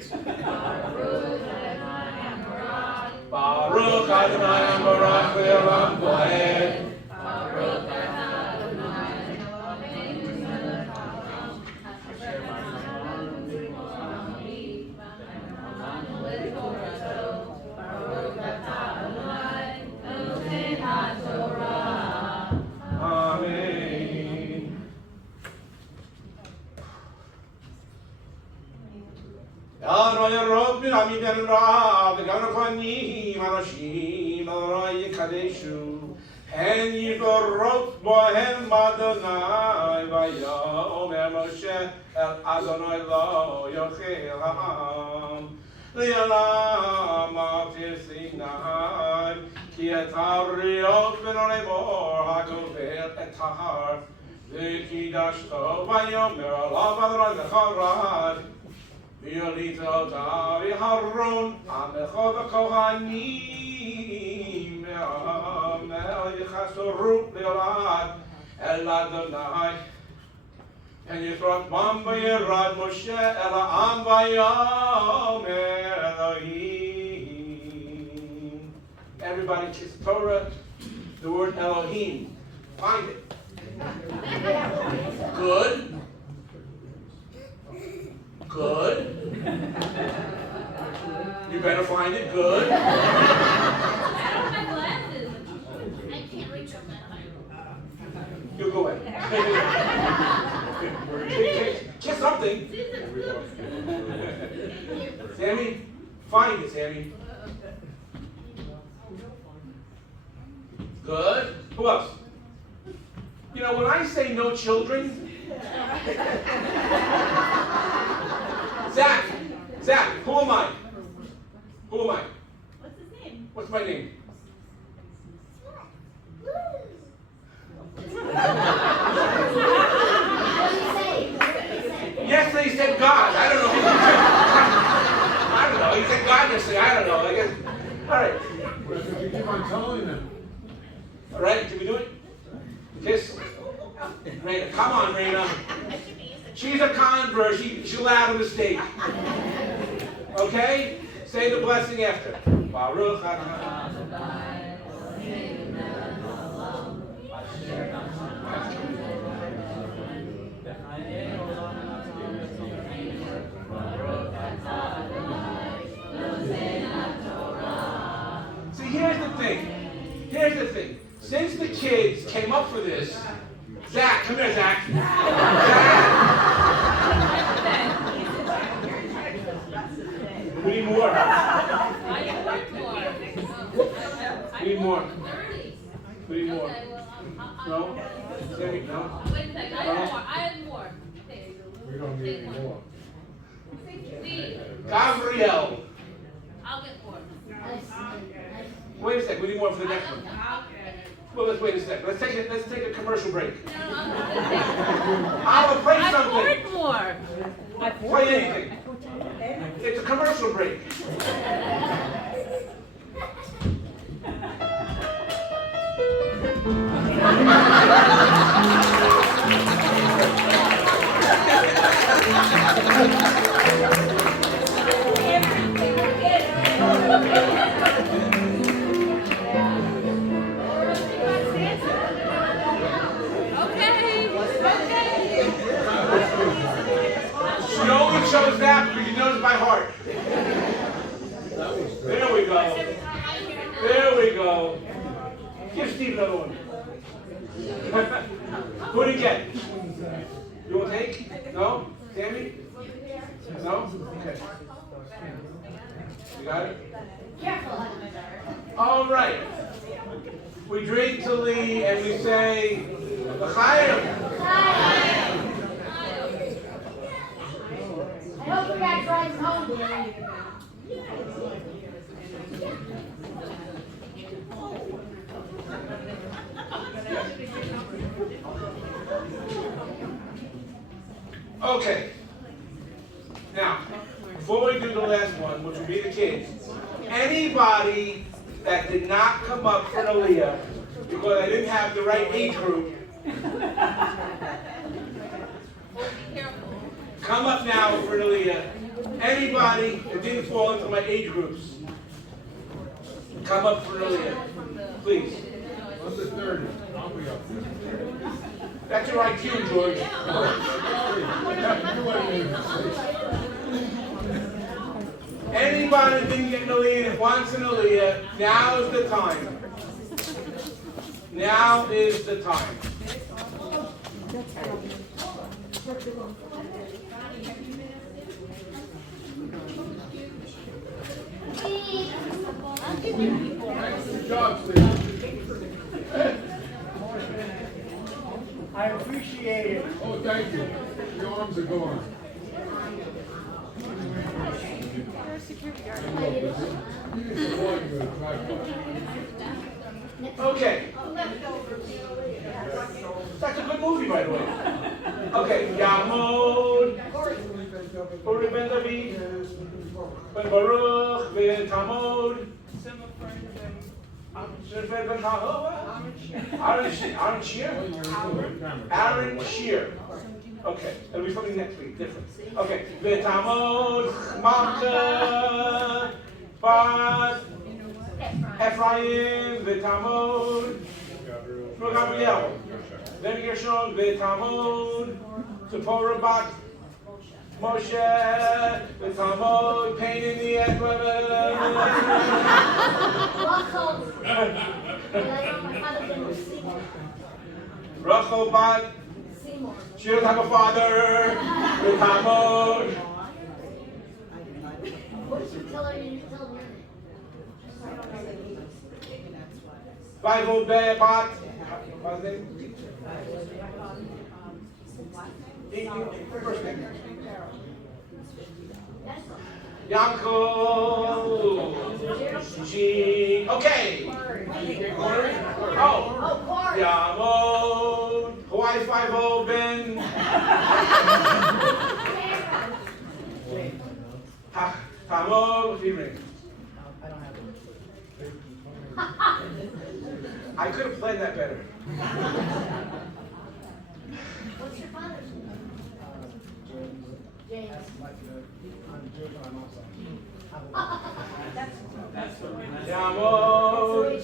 Baruch Adonai Baruch Le'olam Moed. Amen. Adonai Rob Miramid El Ra, V'Gam Kohanim Anoshim El Ra Yikadeshu, Hen Yivorot Bohem Adonai, Vayomer Moshe El Adonai Lo Yochel Ha'am, Li'olam Al Sinai, Ki Et Ha'riot V'Nonei Mor HaGover Et Ha'ar, V'Kidashto Vayomer Alav Adonai Zecharad, V'yolito Tavi Harun, Amecho V'Kohanim, Me'amel Yichasoru Le'olad, El Adonai, and Yisrot Bam V'Yerad Moshe El Ha'am V'Yomer Elohim. Everybody kiss Torah, the word Elohim. Find it. Good. Good. You better find it. Good. I don't have glasses. I can't reach them that high. You go ahead. Kiss something. Sammy, find it, Sammy. Good. Who else? You know, when I say no children, Zach, who am I? Who am I? What's his name? What's my name? Yesterday he said God. I don't know. I don't know. He said God yesterday. I don't know. I guess. All right. Well, if you keep on telling them. All right. Can we do it? Kiss. Raina. Come on, Raina. She's a convert. She's allowed a mistake. Okay? Say the blessing after. Baruch Adonai. See, here's the thing. Since the kids came up for this, Zach, come here, Zach. We need more. We need more. We need more. No? Sammy, no? Wait a second, I have more. We don't need any more. Steve, Gabriel. I'll get more. Wait a sec, we need more for the next one. Well, let's wait a sec. Let's take a commercial break. I'll play something. More. Play anything. It's a commercial break. She only chose that because she knows by heart. There we go. There we go. Give Steve another one. Who did he get? You want to take? No? Sammy? No? Okay. You got it? All right. We drink to Lee and we say, L'chaim. I hope your dad drives home. Okay. Now, before we do the last one, which will be the kids, anybody that did not come up for an Aliyah because I didn't have the right age group, come up now for an Aliyah. Anybody that didn't fall into my age groups, come up for an Aliyah, please. Under 30, I'll be up there. That's your IQ, George. Anybody that didn't get an Aliyah and wants an Aliyah, now is the time. Now is the time. Good job, Steve. I appreciate it. Oh, thank you. Your arms are gone. Okay. That's a good movie, by the way. Okay, Yamod, Uri ben David, ben Baruch, ben Tamod, Shnefer ben Aaron Shear? Aaron Shear. Okay, it'll be something next week, different. Okay, ben Tamod, Malka, Bad, Ephraim, ben Tamod, Gabriel, ben Gershon, ben Tamod, Zipporah Bat, Moshe, ben Tamod, pain in the ass, Rachel Bat, she doesn't have a father, ben Tamod. What did you tell her you didn't tell her? Bible Bat, what's his name? First name. Yaakov. G. Okay. Oh. Yamod. Hawaii 5-0 Ben. Tamod. What's your name? I could have played that better. What's your father's name? James. Yamod.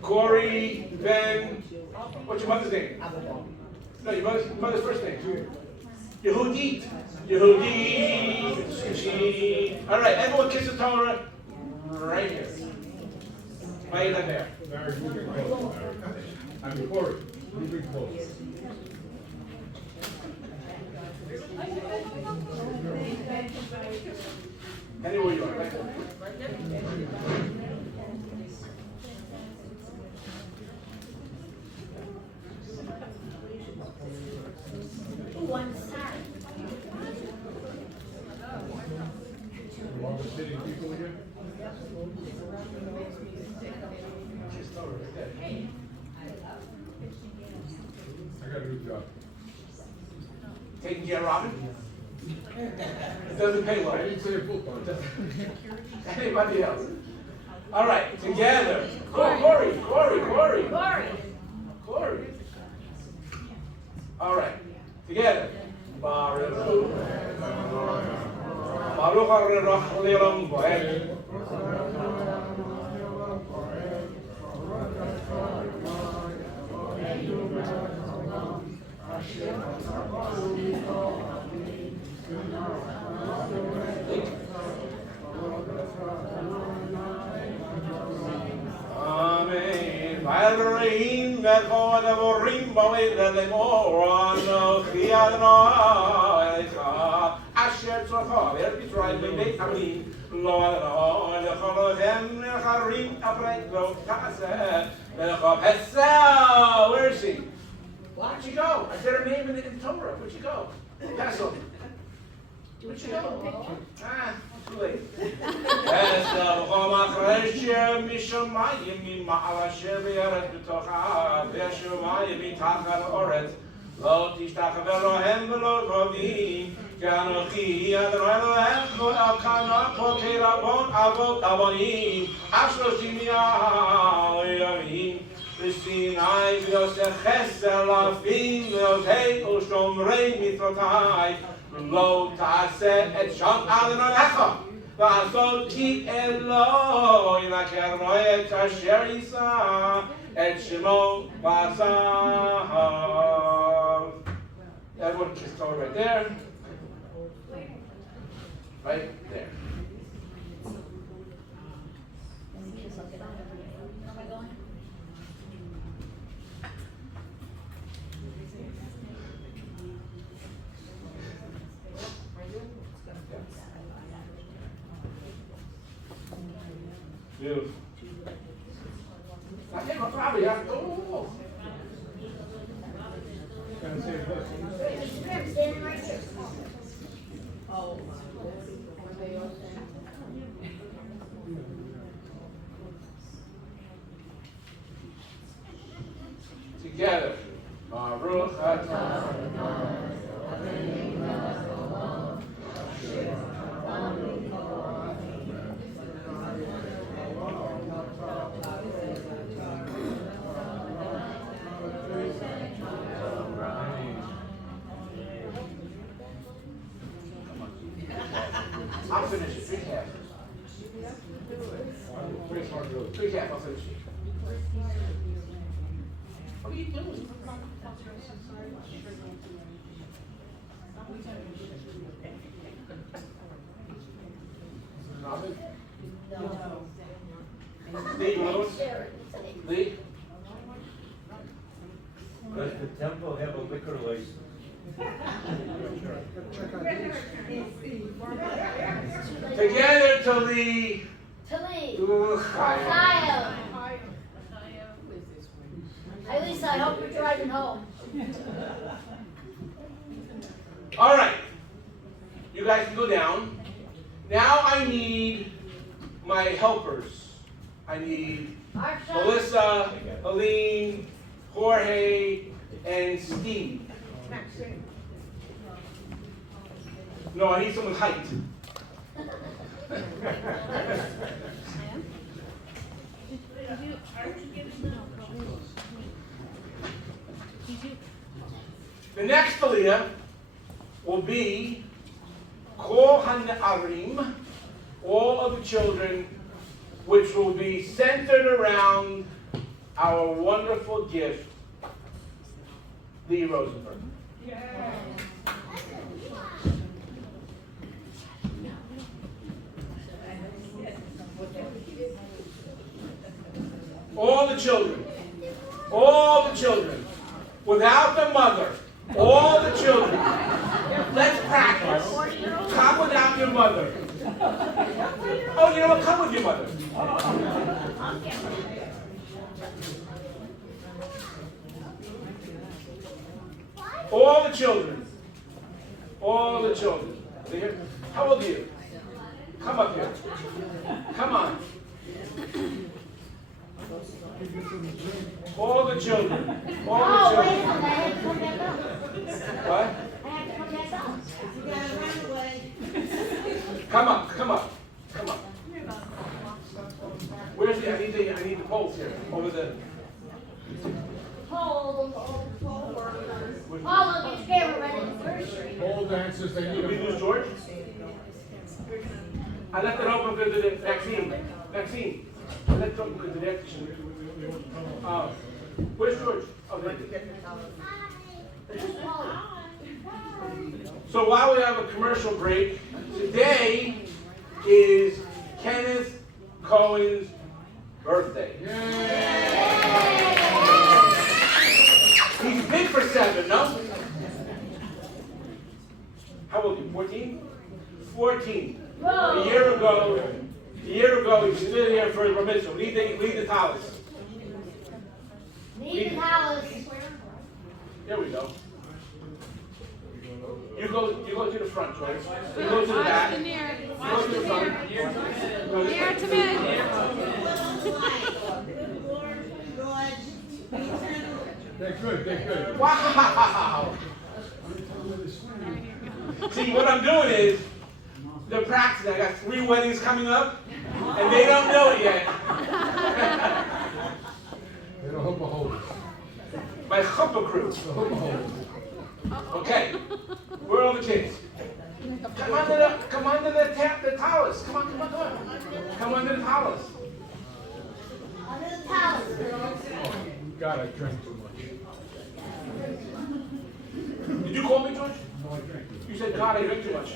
Corey, Ben. What's your mother's name? No, your mother's first name. Yehudit. Yehudit. All right, everyone kiss the Torah right here. Right in there. Barry, moving close. I'm Corey, moving close. Anywhere you are, right? Who wants to start? You want the sitting people again? I got a new job. Taking care of Robin? It doesn't pay well. I didn't say it full time. Anybody else? All right, together. Corey. All right, together. Baruch Le'olam Vaed. Amen. V'alrein v'chod avorim b'leil lemor anochi Adonai Elohecha asher tzorcha v'el Yisrael b'beit Amin lo Adonai lecholochem lecharim aprek lo ta'aseh v'lecha Pesach. Where is she? Where'd she go? I said her name in the Torah. Where'd she go? Pesach. Where'd she go? Ah, too late. לא תשתחווה להם ולא תובים, כי אנוכי אדוני אלוהיך אלקנה פוקד אבות אבונים, 30 ימים, בסיני ויעשה חסד לאלפים ואלוהי ושומרי מצוותיי, ולא תעשה את שם אדוני אלוהיך. לעשות כי אלוהי ינקר רואה את אשר יישא את שמו בעשיו. Everyone just go right there. Right there. Beautiful. I think I'll probably have to. Gotta say a blessing. I'm standing right here. Together. Baruch atah. I'll finish it. 3 half. 3 half, I'll finish it. What are you doing? Robin? Lee, Lewis? Lee? Does the temple have a liquor license? Together to lead. Ohio. At least I hope you're driving home. All right. You guys can go down. Now I need my helpers. I need Melissa, Aline, Jorge, and Steve. No, I need someone with height. The next aliyah will be Kol HaNe'arim, all of the children, which will be centered around our wonderful gift, Lee Rosenberg. All the children. All the children. Without the mother. All the children. Let's practice. Come without your mother. Oh, you know what? Come with your mother. All the children. All the children. Are you here? How old are you? Come up here. Come on. All the children. All the children. Wait a minute, I have to come back up. What? I have to come back up. You gotta run away. Come up. Come up. Come up. Where's the? I need the poles here. Over the. Hold, Paul, get your camera ready. Pole dancers, they Did we need lose George? I left it open because of the vaccine. Vaccine. I left it open because of the vaccine. Where's George? Oh, there he is. So while we have a commercial break, today is Kenneth Cohen's birthday. He's big for 7, no? How old are you? 14? 14. A year ago, he stood here for his bar mitzvah. Lead the tallis. Leave the house. There we go. You go to the front, Joyce. You go to the back. You go to the front. Go this way. They're good, they're good. Wow! See, what I'm doing is, they're practicing. I got 3 weddings coming up, and they don't know it yet. They're the hoopa holders. My chuppah crew. The hoopa holders. Okay, where are all the kids? Come under the tallis. Come on. Come under the tallis. Under the house. God, I drank too much. Did you call me, George? No, I drank too much. You said, God, I drink too much.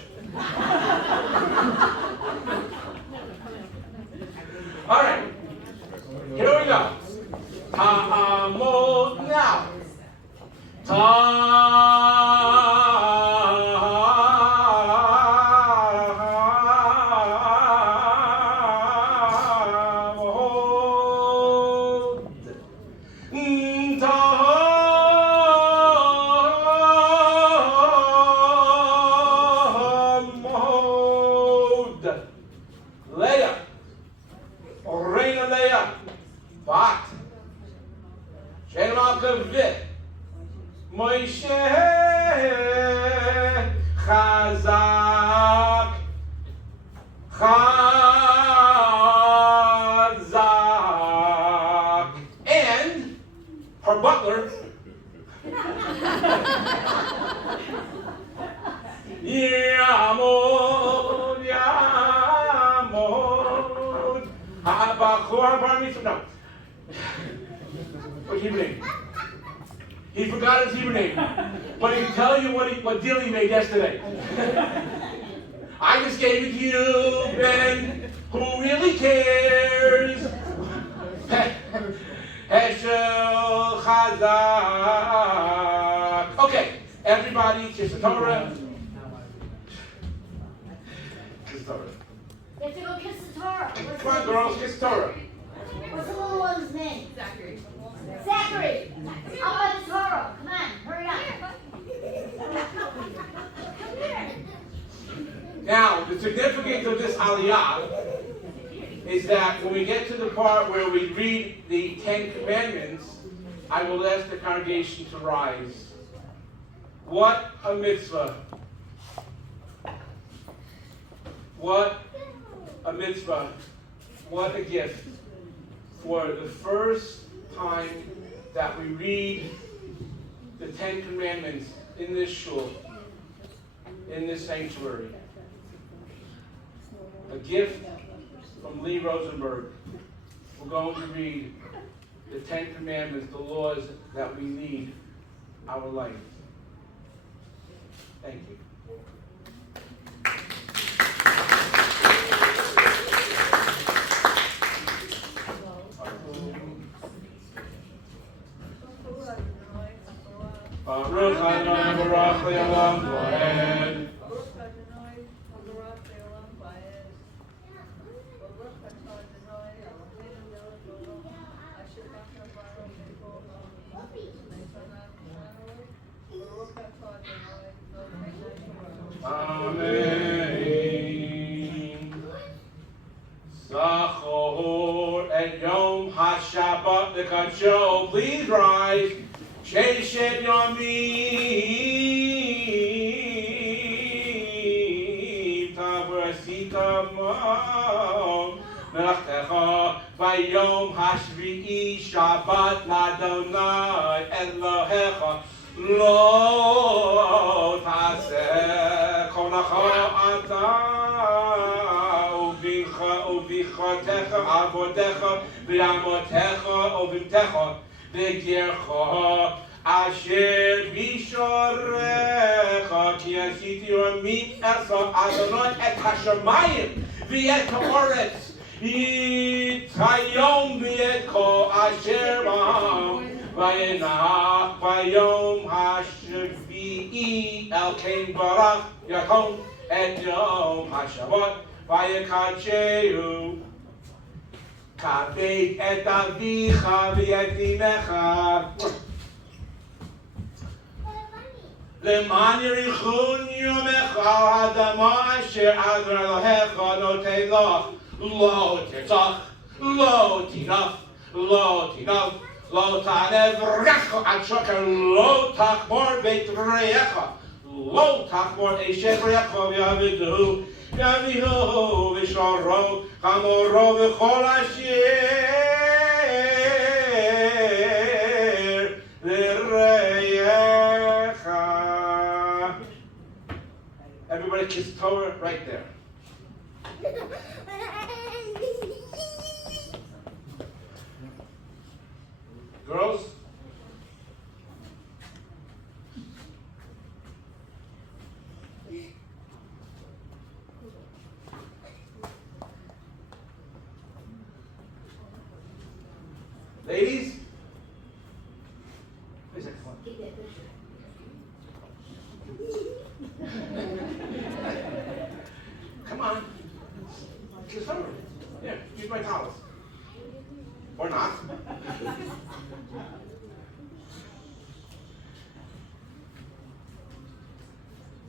All right, here we go. Now. Leah, Reina Leah, Bat, Shem Vit, Moshe Chazak, and her butler, Yamod, Habachor Bar Mitzvah. No. What's Hebrew name? He forgot his Hebrew name. But he can tell you what deal he made yesterday. I just gave it to you, Ben. Who really cares? Heshel Chazak. Okay, everybody, kiss the Torah. Kiss the Torah. You have to go kiss the Torah. Come on, girls, kiss the Torah. What's the little one's name? Zachary. How about the Torah? Come on, hurry up. Come here. Now, the significance of this aliyah is that when we get to the part where we read the 10 Commandments, I will ask the congregation to rise. What a mitzvah. What a mitzvah. What a gift. For the first time that we read the 10 Commandments in this shul, in this sanctuary. A gift from Lee Rosenberg. We're going to read the 10 Commandments, the laws that we lead our life. Thank you. Baruch Adonai Baruch Le'olam Vaed. Amen. Zachor et Yom HaShabbat L'Kadsho. Please rise. Sheshet Yomim Tavrasita Ma'am Melachtecha Vayom HaShvi'i Shabbat L'Adonai Elohecha Lo Taseh Konacha Ata Uvichatecha Avodecha V'Amotecha Uvimtecha V'Gircha Asher Bishorecha Ki Asiti Yomim Esa Adonai Et HaShamayim V'Et HaOretz Yitzhayom V'Et Kol Asher Ba'am V'Yenach V'Yom HaShvi'i Elkein Barach Yakom Et Yom HaShabbat V'Yekadsheu Kabed Et Avicha V'Et Imecha Leman Yerichun Yomecha Adama Asher Adonai Elohecha Noten Lach Lo Tirzach Lo Tinaf Lo Tinaf Lo Tanev Recha Ad Shoker Lo Tachmor Beit Reyecha Lo Tachmor Eshet Reyecha V'Yavidu Yavihu V'Shoro Chamoro V'Chol Asher L'Reyecha. Everybody kiss Torah right there. Girls? Ladies? Where's that phone? Come on. Kiss over. Here, use my towels. Or not.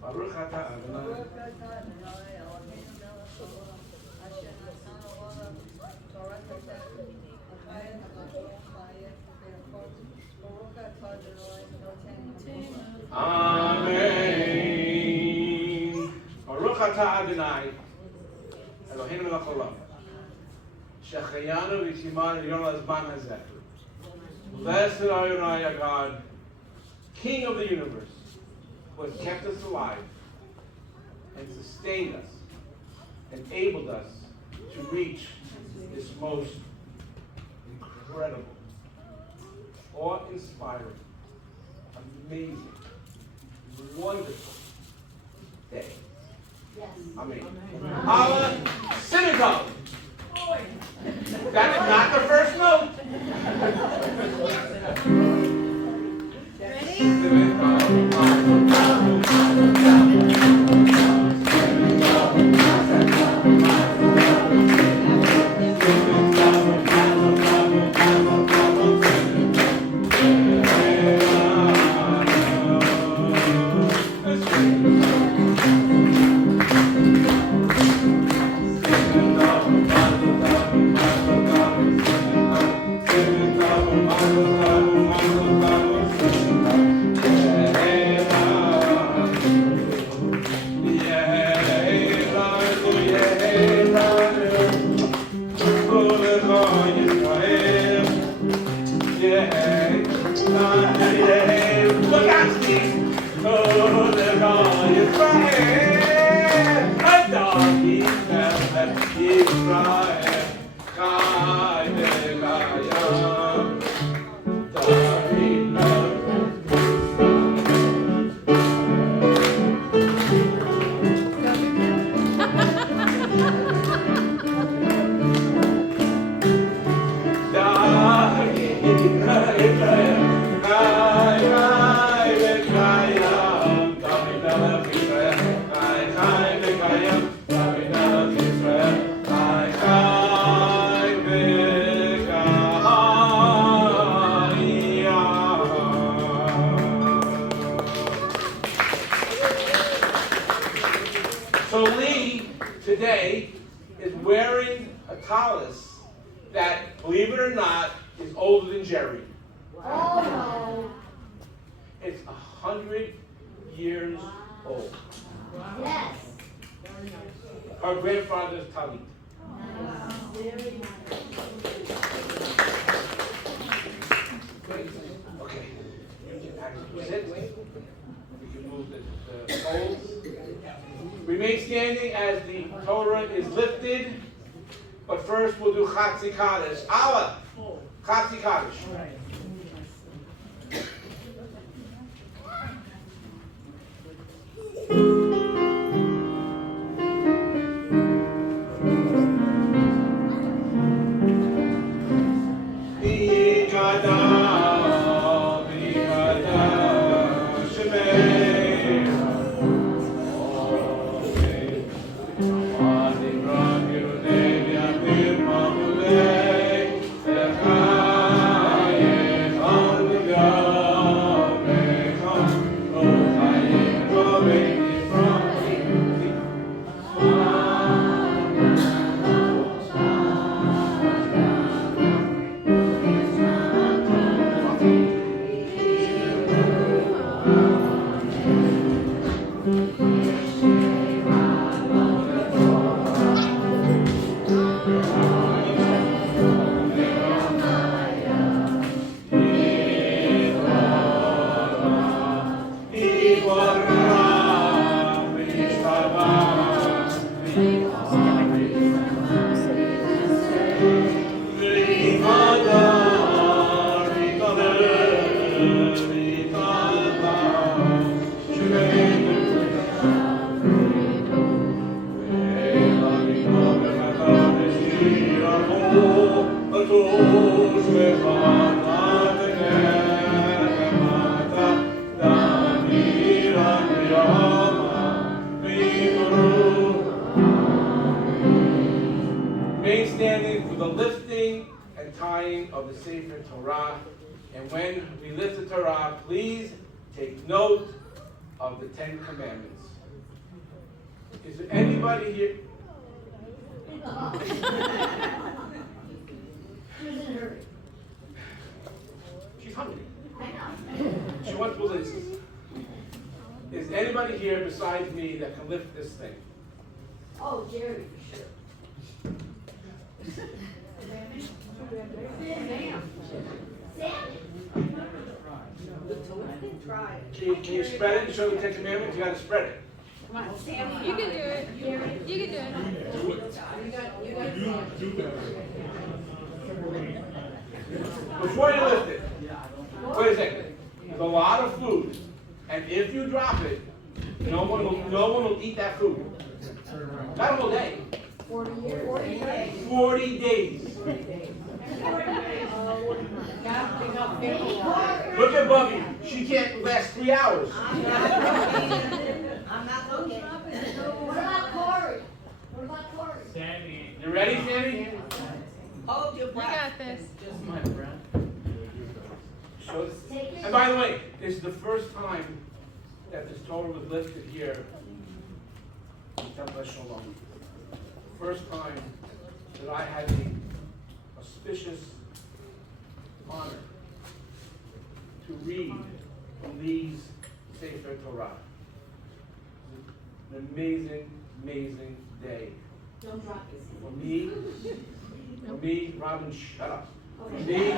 Baruch atah Adonai. Amen. Baruch atah Adonai. Eloheinu melech haolam. Shechayanu v'timanu v'yon l'zman hazeh. Blessed are you, our God, King of the universe, who has kept us alive and sustained us, enabled us to reach this most incredible, awe-inspiring, amazing, wonderful day. Yes. Amen. Our synagogue. That's not the first note. today is wearing a tallis that, believe it or not, is older than Jerry. Oh, It's 100 years old. no. Yes. Her grandfather's tallit. Very nice. Okay. You can actually sit. We can move the poles. Remain standing as the Torah is lifted. But first we'll do Chatzi Kaddish. Allah! Chatzi Kaddish. Remain standing for the lifting and tying of the Sefer Torah. And when we lift the Torah, please take note of the 10 Commandments. Is there anybody here? Who's in a hurry? She's hungry. I know. She wants releases. Is anybody here besides me that can lift this thing? Oh, Jerry, for sure. Can you spread it and show the 10 Commandments? You got to spread it. Come on, Sammy. You can do it. You can do it. Before you lift it, wait a second. There's a lot of food, and if you drop it, no one will eat that food. Not a whole day. 40 days. Look at Bubby. She can't last 3 hours. I'm not looking. What about Corey? What about Corey? Sammy. You ready, Sammy? Hold your You got this. Just my breath. And by the way, this is the first time that this Torah was lifted here in Beth Shalom. First time that I had the auspicious honor to read from these Sefer Torah. An amazing, amazing day. Don't drop this. For me, Robin, shut up. For me,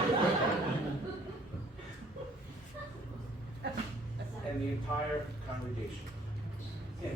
and the entire congregation. Yeah.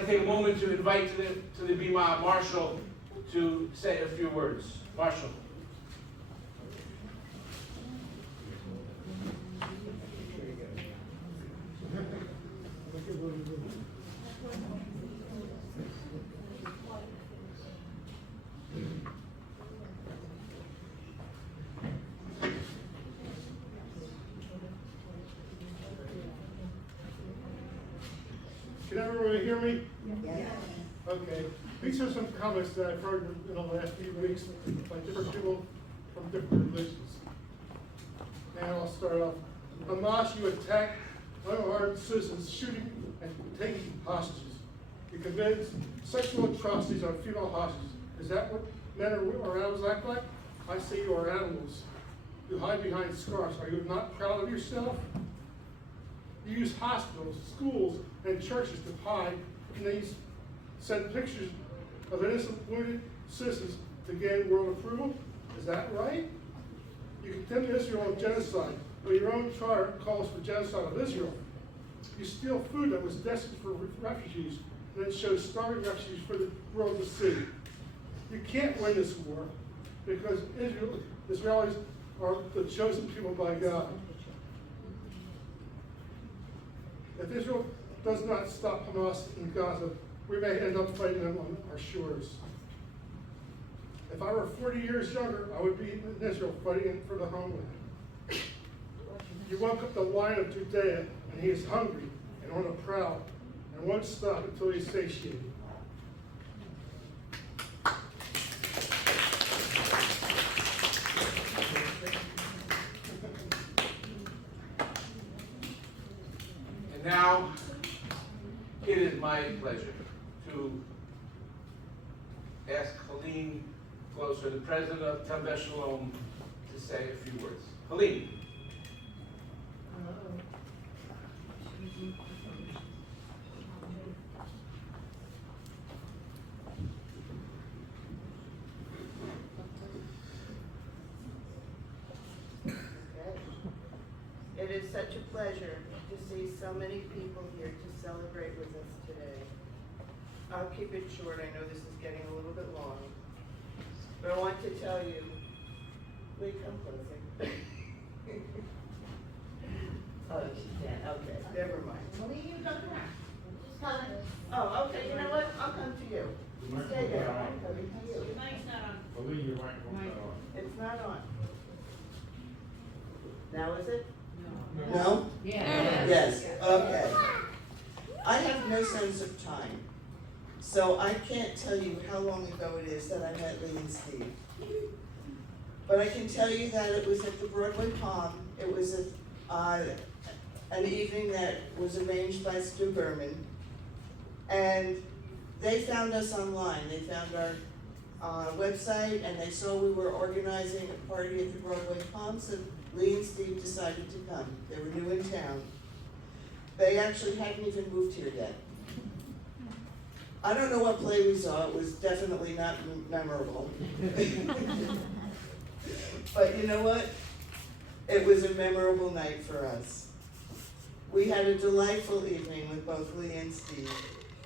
like to take a moment to invite to the Bima Marshall to say a few words. Marshall. Can everybody hear me? Yes. Okay. These are some comments that I've heard in the last few weeks by different people from different religions. And I'll start off. Hamas, you attacked unarmed citizens, shooting and taking hostages. You committed sexual atrocities on female hostages. Is that what men or animals act like? I say you are animals. You hide behind scarves. Are you not proud of yourself? You use hospitals, schools, and churches to hide, and then you send pictures of innocent wounded citizens to gain world approval? Is that right? You condemn Israel of genocide, but your own charter calls for genocide of Israel. You steal food that was destined for refugees, and then show starving refugees for the world to see. You can't win this war, because Israelis are the chosen people by God. If Israel does not stop Hamas in Gaza, we may end up fighting them on our shores. If I were 40 years younger, I would be in Israel fighting for the homeland. You woke up the lion of Judea, and he is hungry and on a prowl, and won't stop until he's satiated. And now, it is my pleasure to ask Helene Closer, the president of Beth Shalom, to say a few words. Helene. It is such a pleasure to see so many people here to celebrate with us today. I'll keep it short. I know this is getting a little bit long. But I want to tell you, we come closer. Oh, she can't. Okay, never mind. Well, you don't have. Oh, okay. You know what? I'll come to you. Stay there. I'm coming to you. Your mic's not on. Believe your microphone's not on. It's not on. Now is it? No. Yeah. Yes, okay. I have no sense of time, so I can't tell you how long ago it is that I met Lee and Steve. But I can tell you that it was at the Broadway Palm. It was an evening that was arranged by Stu Berman. And they found us online. They found our website, and they saw we were organizing a party at the Broadway Palm, so Lee and Steve decided to come. They were new in town. They actually hadn't even moved here yet. I don't know what play we saw. It was definitely not memorable. But you know what? It was a memorable night for us. We had a delightful evening with both Lee and Steve.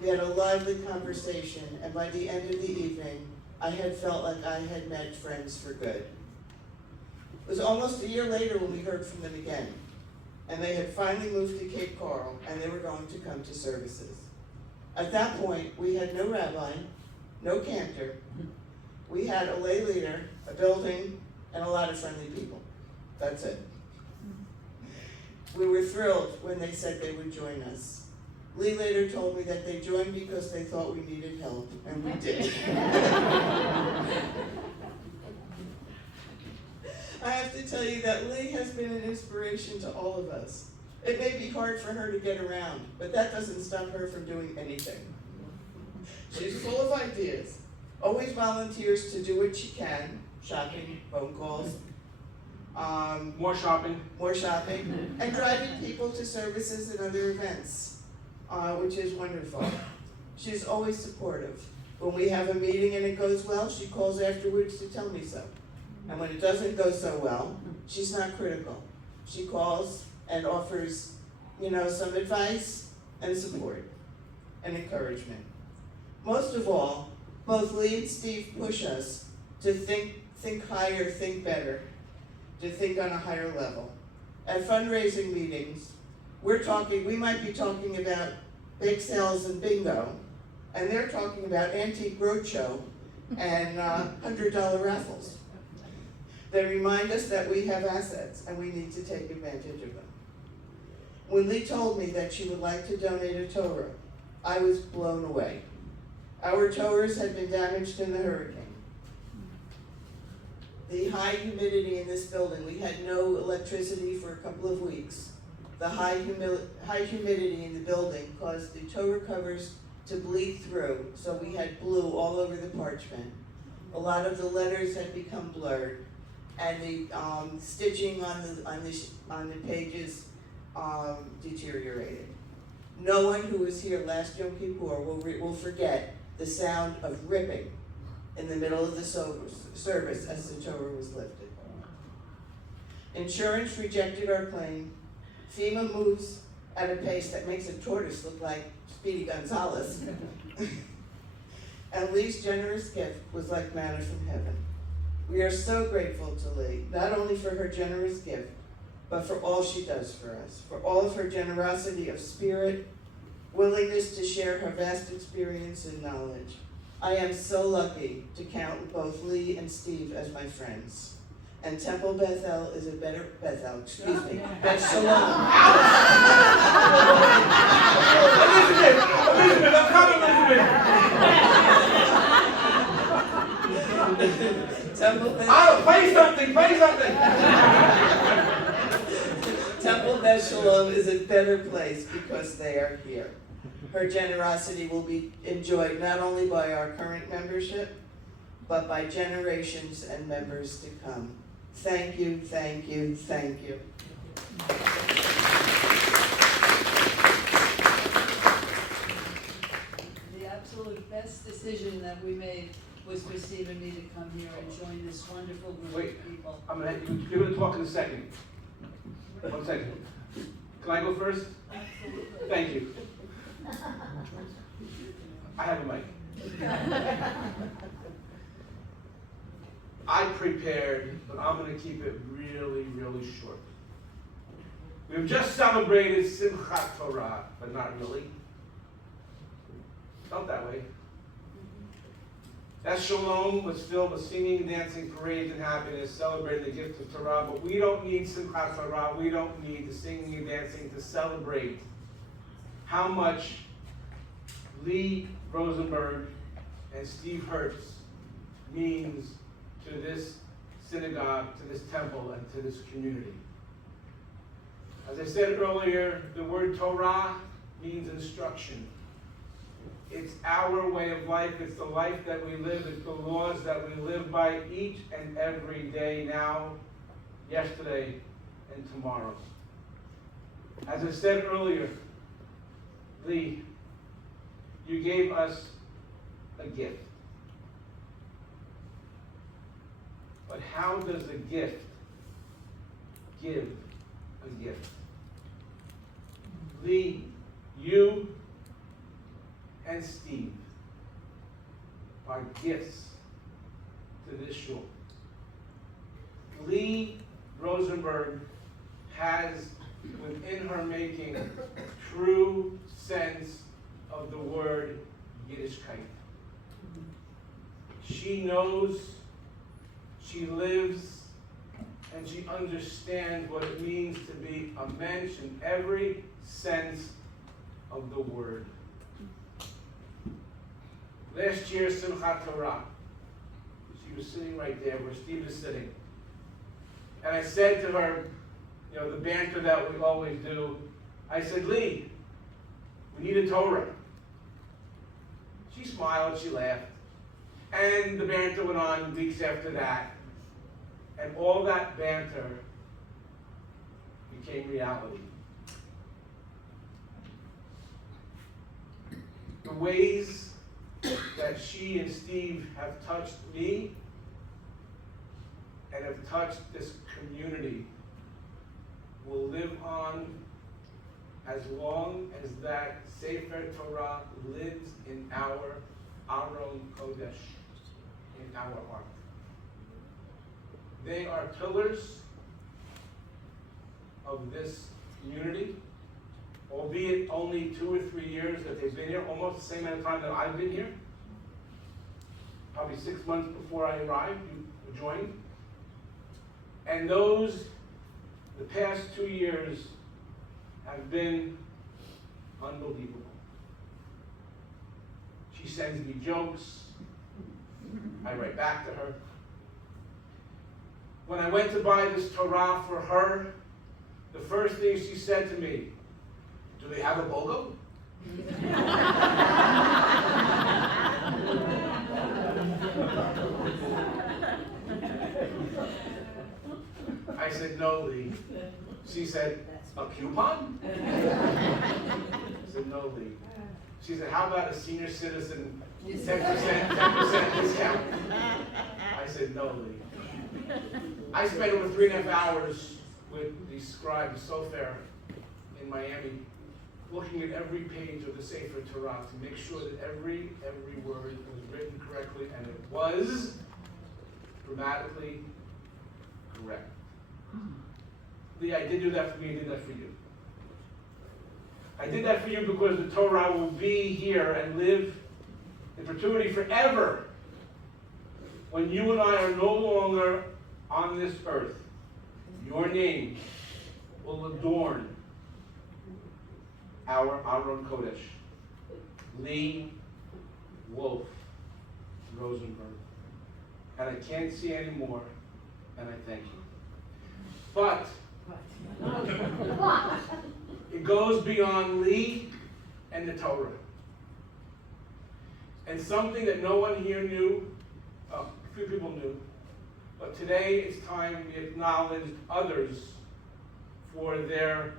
We had a lively conversation, and by the end of the evening, I had felt like I had met friends for good. It was almost a year later when we heard from them again, and they had finally moved to Cape Coral, and they were going to come to services. At that point, we had no rabbi, no cantor. We had a lay leader, a building, and a lot of friendly people. That's it. We were thrilled when they said they would join us. Lee later told me that they joined because they thought we needed help, and we did. I have to tell you that Lee has been an inspiration to all of us. It may be hard for her to get around, but that doesn't stop her from doing anything. She's full of ideas, always volunteers to do what she can, shopping, phone calls, More shopping. and driving people to services and other events, which is wonderful. She's always supportive. When we have a meeting and it goes well, she calls afterwards to tell me so. And when it doesn't go so well, she's not critical. She calls and offers, some advice and support. and encouragement. Most of all, both Lee and Steve push us to think higher, think better, to think on a higher level. At fundraising meetings, we might be talking about bake sales and bingo, and they're talking about antique roadshow and $100 raffles. They remind us that we have assets and we need to take advantage of them. When Lee told me that she would like to donate a Torah, I was blown away. Our Torahs had been damaged in the hurricane. The high humidity in this building, we had no electricity for a couple of weeks. The high humidity in the building caused the Torah covers to bleed through, so we had blue all over the parchment. A lot of the letters had become blurred, and the stitching on the pages deteriorated. No one who was here last Yom Kippur will forget the sound of ripping in the middle of the service as the Torah was lifted. Insurance rejected our claim. FEMA moves at a pace that makes a tortoise look like Speedy Gonzalez. And Lee's generous gift was like manna from heaven. We are so grateful to Lee, not only for her generous gift, but for all she does for us, for all of her generosity of spirit, willingness to share her vast experience and knowledge. I am so lucky to count both Lee and Steve as my friends. And Temple Bethel is a better, Beth Shalom. Elizabeth, I'm coming, Elizabeth. Temple Beth. Oh, play something. Temple Beth Shalom is a better place because they are here. Her generosity will be enjoyed not only by our current membership, but by generations and members to come. Thank you, thank you, thank you. The absolute best decision that we made was for Steve and me to come here and join this wonderful group Wait, of people. you're gonna talk in a second. 1 second. Can I go first? Thank you. I have a mic. I prepared, but I'm going to keep it really, really short. We've just celebrated Simchat Torah, but not really. Felt that way. That Shalom was filled with singing, dancing, parades, and happiness, celebrating the gift of Torah, but we don't need Simchat Torah. We don't need the singing and dancing to celebrate how much Lee Rosenberg and Steve Hertz means to this synagogue, to this temple, and to this community. As I said earlier, the word Torah means instruction. It's our way of life. It's the life that we live. It's the laws that we live by each and every day now, yesterday, and tomorrow. As I said earlier, Lee, you gave us a gift. But how does a gift give a gift? Lee, you and Steve are gifts to this shul. Lee Rosenberg has within her making true sense of the word Yiddishkeit. She knows, she lives, and she understands what it means to be a mensch in every sense of the word. Last year, Simchat Torah, she was sitting right there where Steve is sitting. And I said to her, the banter that we always do, I said, Lee, we need a Torah. She smiled, she laughed. And the banter went on weeks after that. And all that banter became reality. The ways that she and Steve have touched me and have touched this community will live on as long as that Sefer Torah lives in our Aron Kodesh, in our heart. They are pillars of this community, albeit only 2 or 3 years that they've been here, almost the same amount of time that I've been here. Probably 6 months before I arrived, you joined. And the past 2 years have been unbelievable. She sends me jokes. I write back to her. When I went to buy this Torah for her, the first thing she said to me, "Do they have a BOGO?" I said, "No, Lee." She said, "A coupon?" I said, "No, Lee." She said, "How about a senior citizen 10% discount?" I said, "No, Lee." I spent over 3.5 hours with the scribe, Sofer, in Miami, looking at every page of the Sefer Torah to make sure that every word was written correctly, and it was grammatically correct. Lee, I did do that for me, I did that for you. I did that for you because the Torah will be here and live in perpetuity forever. When you and I are no longer on this earth, your name will adorn our Aron Kodesh. Lee Wolf Rosenberg. And I can't see any more, and I thank you. But it goes beyond Lee and the Torah. And something that no one here knew, a few people knew, but today it's time we acknowledge others for their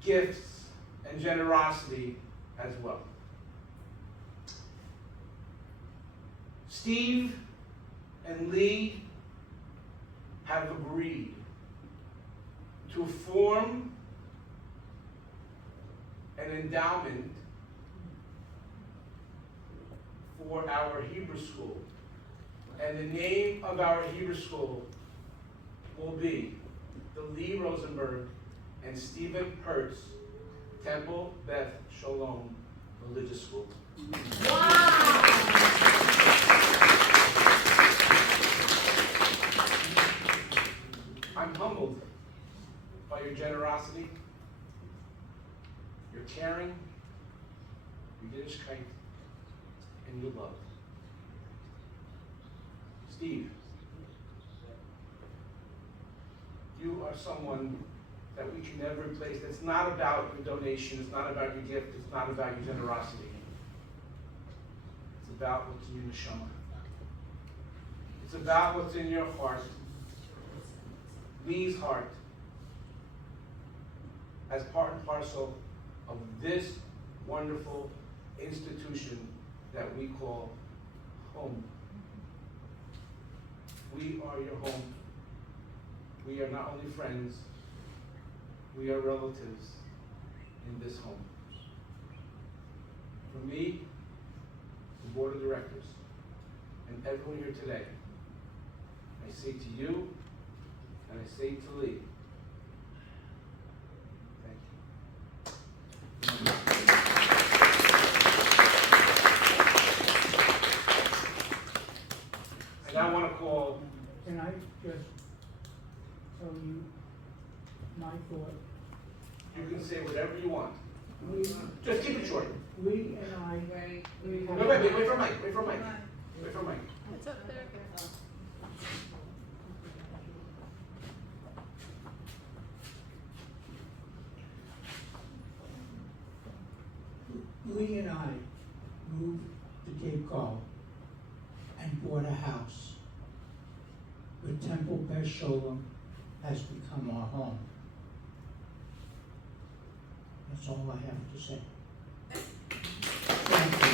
gifts and generosity as well. Steve and Lee have agreed to form an endowment for our Hebrew school. And the name of our Hebrew school will be the Lee Rosenberg and Stephen Hertz Temple Beth Shalom Religious School. Wow! I'm humbled by your generosity, your caring, your Yiddishkeit, and your love. Steve, you are someone that we can never replace. It's not about your donation, it's not about your gift, it's not about your generosity. It's about what's in your neshama. It's about what's in your heart. Lee's heart, as part and parcel of this wonderful institution that we call home. We are your home. We are not only friends, we are relatives in this home. For me, the board of directors, and everyone here today, I say to you, and I say to Lee, thank you. And I want to call. Can I just tell you my thought? You can say whatever you want. Just keep it short. We and I. Wait for Mike. Wait for Mike. It's up there. Lee and I moved to Cape Cod and bought a house. The Temple Beth Shalom has become our home. That's all I have to say. Thank you.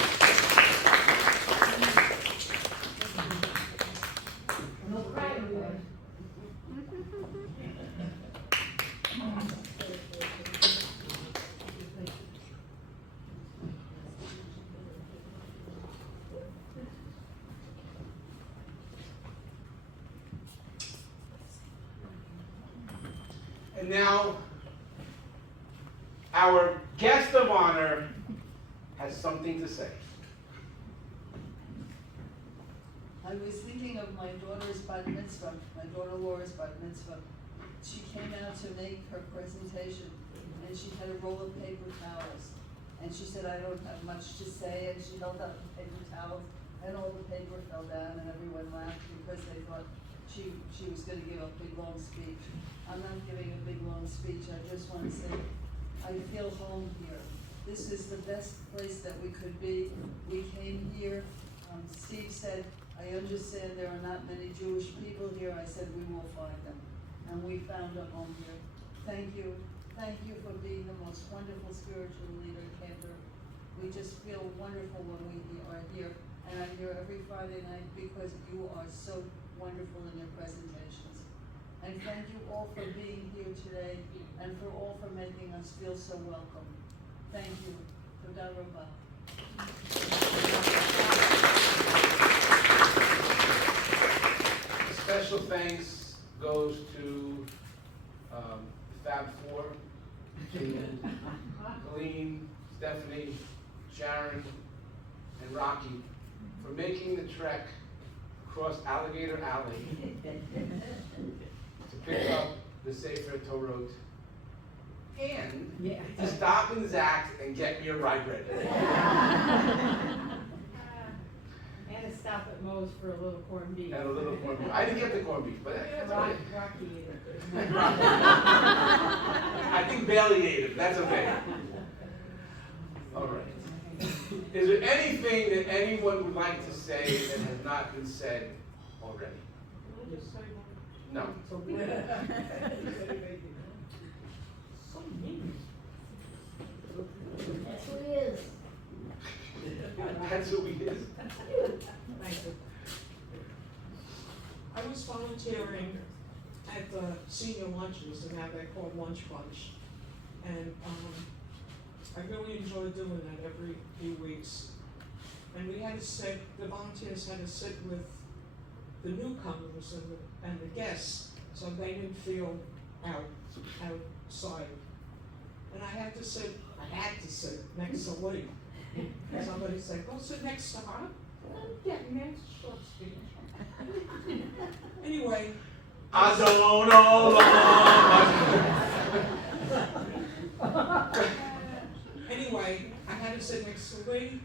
No crying, boy. And now, our guest of honor has something to say. I was thinking of my daughter's bat mitzvah, my daughter Laura's bat mitzvah. She came out to make her presentation, and she had a roll of paper towels. And she said, I don't have much to say, and she held out the paper towels, and all the paper fell down, and everyone laughed because they thought she was gonna give a big, long speech. I'm not giving a big, long speech, I just want to say, I feel home here. This is the best place that we could be. We came here, Steve said, I understand there are not many Jewish people here. I said, we will find them. And we found a home here. Thank you. Thank you for being the most wonderful spiritual leader, Camper. We just feel wonderful when we are here. And I'm here every Friday night because you are so wonderful in your presentations. And thank you all for being here today and for all for making us feel so welcome. Thank you. Toda rabah. Special thanks goes to the Fab Four, Colleen, Stephanie, Sharon, and Rocky for making the trek across Alligator Alley to pick up the Sefer Torah and to stop in Zach's and get me a rye bread. And to stop at Moe's for a little corned beef. And a little corned beef. I didn't get the corned beef, but that's okay. Rocky ate it. I think Bailey ate it, that's okay. All right. Is there anything that anyone would like to say that has not been said already? No. That's who he is. That's who he is. I was volunteering at the senior lunches, and now they're called lunch bunch. And I really enjoy doing that every few weeks. And we had to sit, the volunteers had to sit with the newcomers and the guests, so they didn't feel outside. And I had to sit next to Lee. Somebody said, go sit next to her. Yeah, man, short speech. Anyway. I don't know. Anyway, I had to sit next to Lee.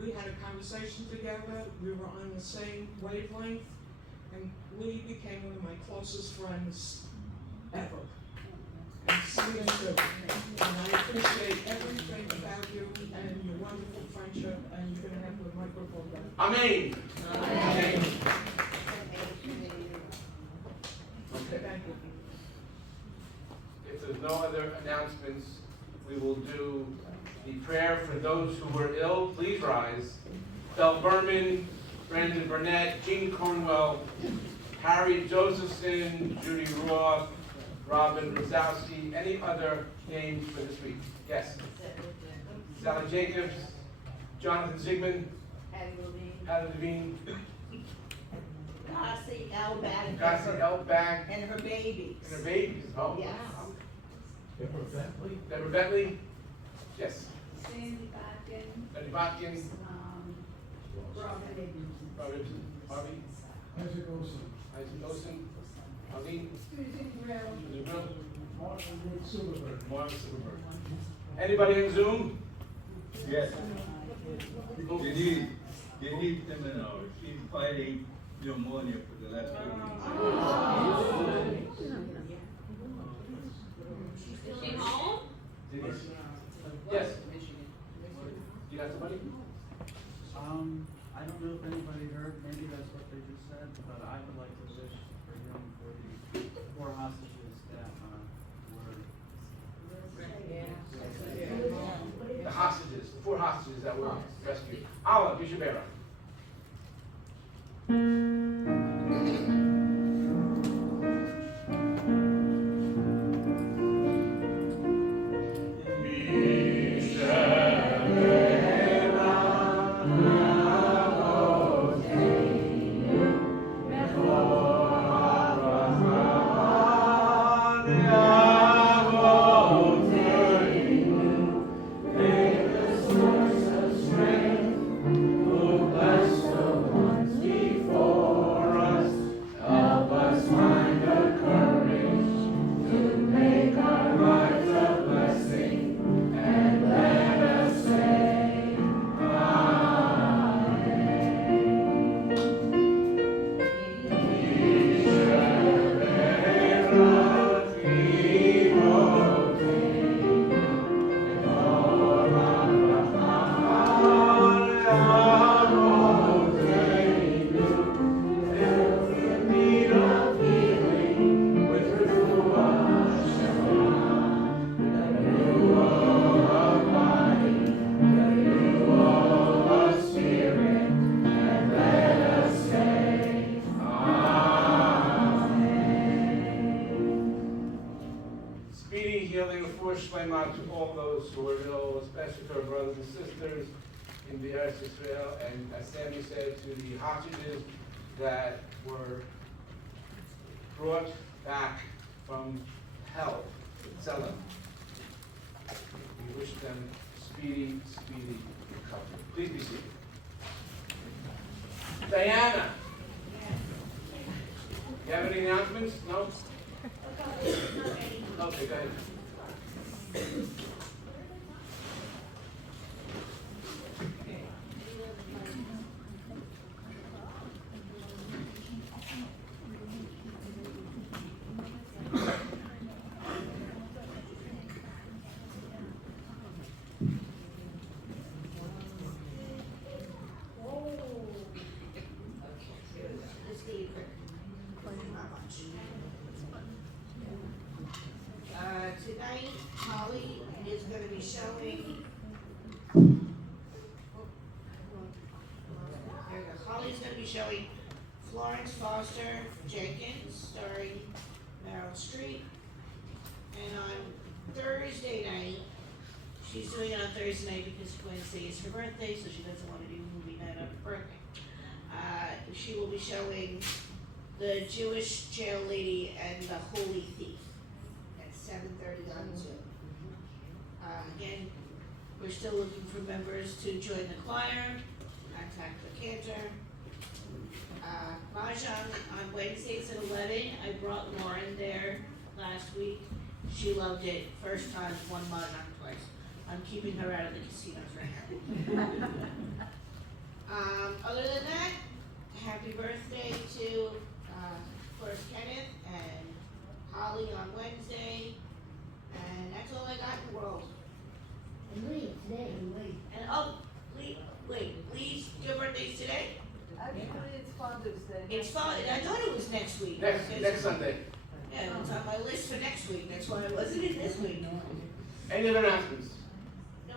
We had a conversation together. We were on the same wavelength. And Lee became one of my closest friends ever. And Steve too. And I appreciate everything about you and your wonderful friendship, and you're gonna have the microphone back. Amen. Amen. Okay. Thank you. If there's no other announcements, we will do the prayer for those who were ill. Please rise. Belle Berman, Brandon Burnett, Jean Cornwell, Harry Josephson, Judy Roth, Robin Rosowski. Any other names for this week? Yes. Sally Jacobs, Jonathan Zigman, Heather Levine, Gussie Elback. Gussie Elback, And her babies. and her babies. Oh, Yes. wow. Deborah Bentley. Yes. Sandy Botkin. Betty Botkin. Robert Harvey. Isaac Olson. Isaac Olson. Arlene. Susan Grill. Susan Grill. Martin Wood Silverberg. Mark Silverberg. Anybody on Zoom? Yes. You need them in she's fighting pneumonia for the last 2 weeks. Is she home? Denise? Yes. You got somebody? I don't know if anybody heard, maybe that's what they just said, but I would like to wish for him for the 4 hostages that were The hostages, the 4 hostages that were rescued. Allah, Yushabera. Yeah. healing and full shlema to all those who are ill, especially to our brothers and sisters in the Eretz Israel, and as Sammy said, to the hostages that were brought back from hell, Tzelem. We wish them speedy recovery. Please be seated. Diana, you have any announcements? No? Okay, go ahead. Tonight, Holly is gonna be showing. There we go. Holly's gonna be showing Florence Foster Jenkins, starring Meryl Streep. And on Thursday night, she's doing it on Thursday night because Wednesday is her birthday, so she doesn't wanna do movie night on her birthday. She will be showing The Jewish Jail Lady and the Holy Thief. 7:30 on Zoom. Again, we're still looking for members to join the choir, contact the cantor. Mahjong on Wednesdays at 11, I brought Lauren there last week. She loved it, first time, one Mahjong twice. I'm keeping her out of the casinos right now. Other than that, happy birthday to, of course, Kenneth and Holly on Wednesday, and that's all I got in the world. And Lee, today. And oh, Lee's, your birthday's today? Actually, it's Father's Day. It's fine, I thought it was next week. Next Sunday. Yeah, it's on my list for next week, that's why I wasn't in this week. Any other announcements? No.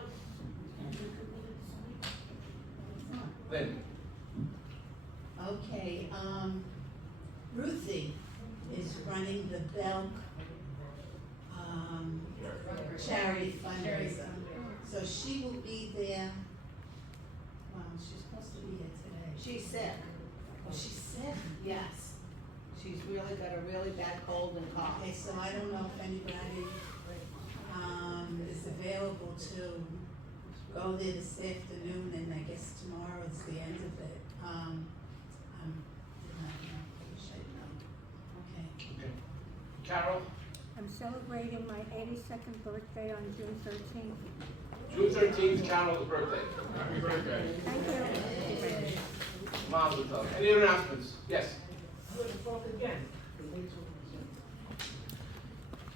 Lynn? Okay, Ruthie is running the Belk, charity fundraiser. So she will be there, well, she's supposed to be here today. She's sick. Oh, she's sick? Yes. She's really got a really bad cold and cough. Okay, so I don't know if anybody, is available to go there this afternoon, and I guess tomorrow is the end of it. Okay. Carol? I'm celebrating my 82nd birthday on June 13th. June 13th, Carol's birthday. Happy birthday. Thank you. Mazel tov. Any other announcements? Yes? I'm going to talk again.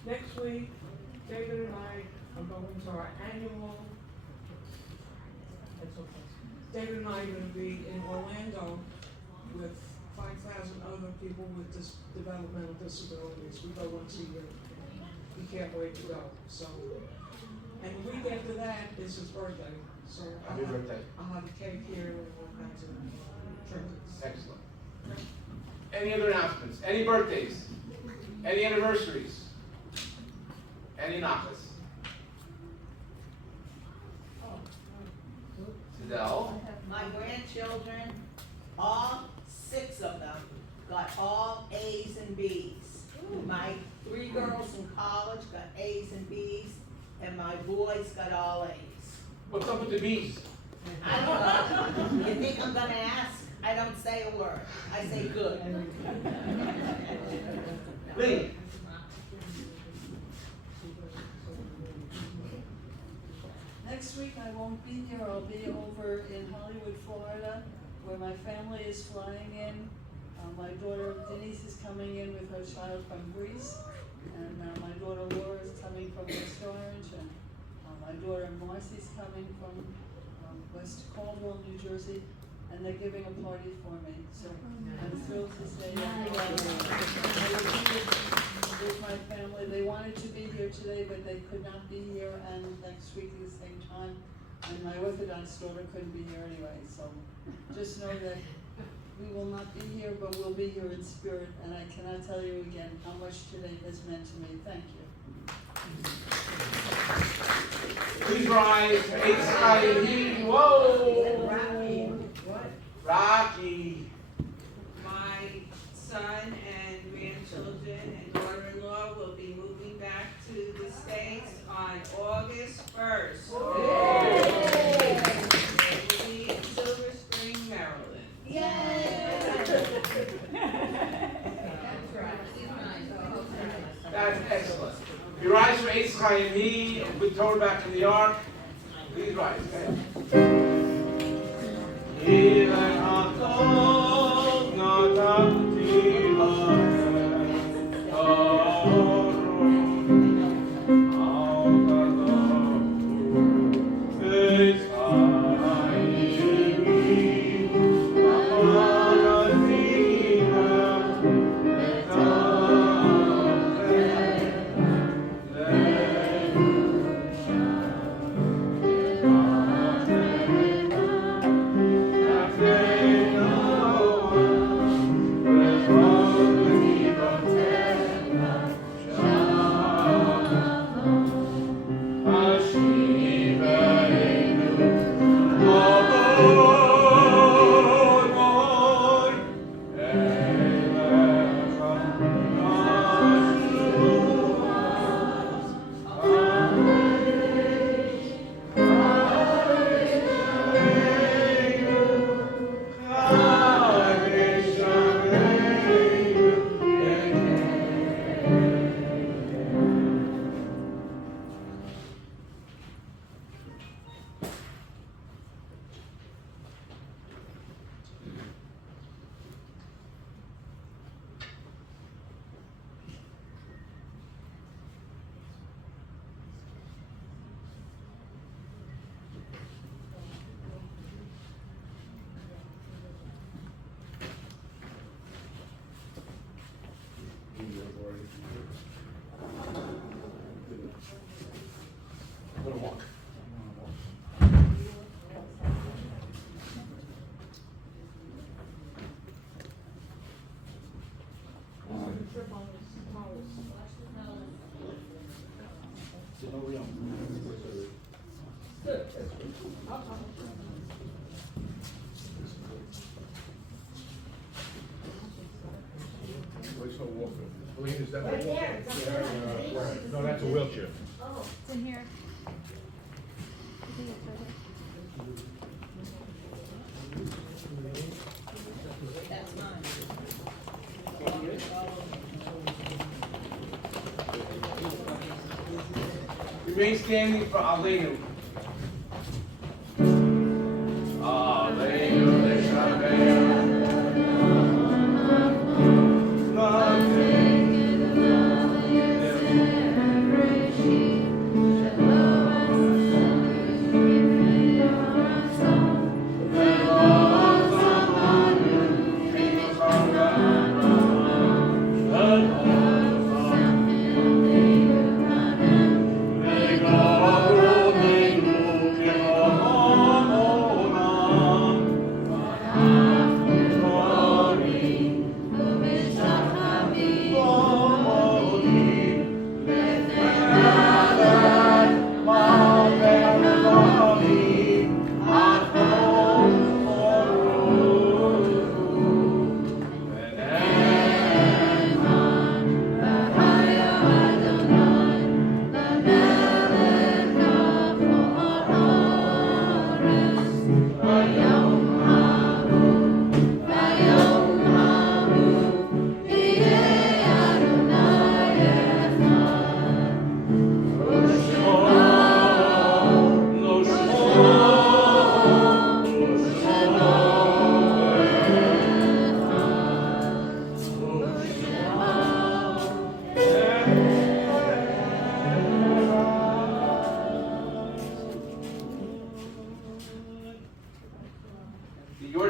Next week, David and I are going to our annual, David and I are going to be in Orlando with 5,000 other people with developmental disabilities. We go once a year. We can't wait to go. So, and the week after that is his birthday. So Happy birthday. I'll have a cake here and all kinds of trinkets. Excellent. Any other announcements? Any birthdays? Any anniversaries? Any nachas? Sidel? My grandchildren, all 6 of them, got all A's and B's. My 3 girls in college got A's and B's, and my boys got all A's. What's up with the bees? I don't know. You think I'm gonna ask? I don't say a word. I say good. Lee? Next week I won't be here, I'll be over in Hollywood, Florida, where my family is flying in. My daughter Denise is coming in with her child from Greece, and my daughter Laura is coming from West Orange, and my daughter Marcy's coming from West Caldwell, New Jersey, and they're giving a party for me, so I'm thrilled to say that. I will be with my family. They wanted to be here today, but they could not be here, and next week at the same time. And my Orthodox daughter couldn't be here anyway, so just know that we will not be here, but we'll be here in spirit, and I cannot tell you again how much today has meant to me. Thank you. Please rise for Eitzchai. Whoa! Rocky. My son and grandchildren and daughter-in-law will be moving back to the States on August 1st. They will be in Silver Spring, Maryland. That's excellent. You rise for Eitzchai and me with Torah back in the ark. Please rise. Is that Right there, it's up there. right. No, that's a wheelchair. Oh. It's in here. I think it's right there. That's mine. Remain standing for Aleinu. Aleinu Leshabeinu.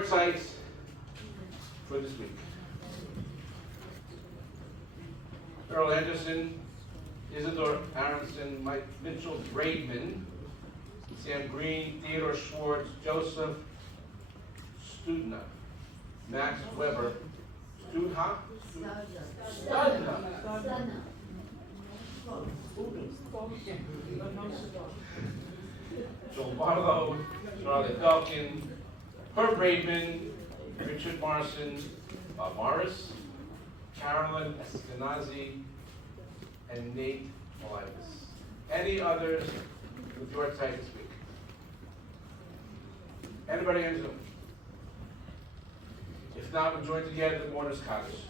Sites for this week. Earl Henderson, Isidore Aronson, Mike Mitchell, Braidman, Sam Green, Theodore Schwartz, Joseph Studna, Max Weber, Studna, Joel Barlow, Charlotte Belkin, Herb Braidman, Richard Morrison, Morris, Carolyn Eskenazi, and Nate Olivis. Any others with your type this week? Anybody on Zoom? If not, we'll join together the Mourner's Kaddish.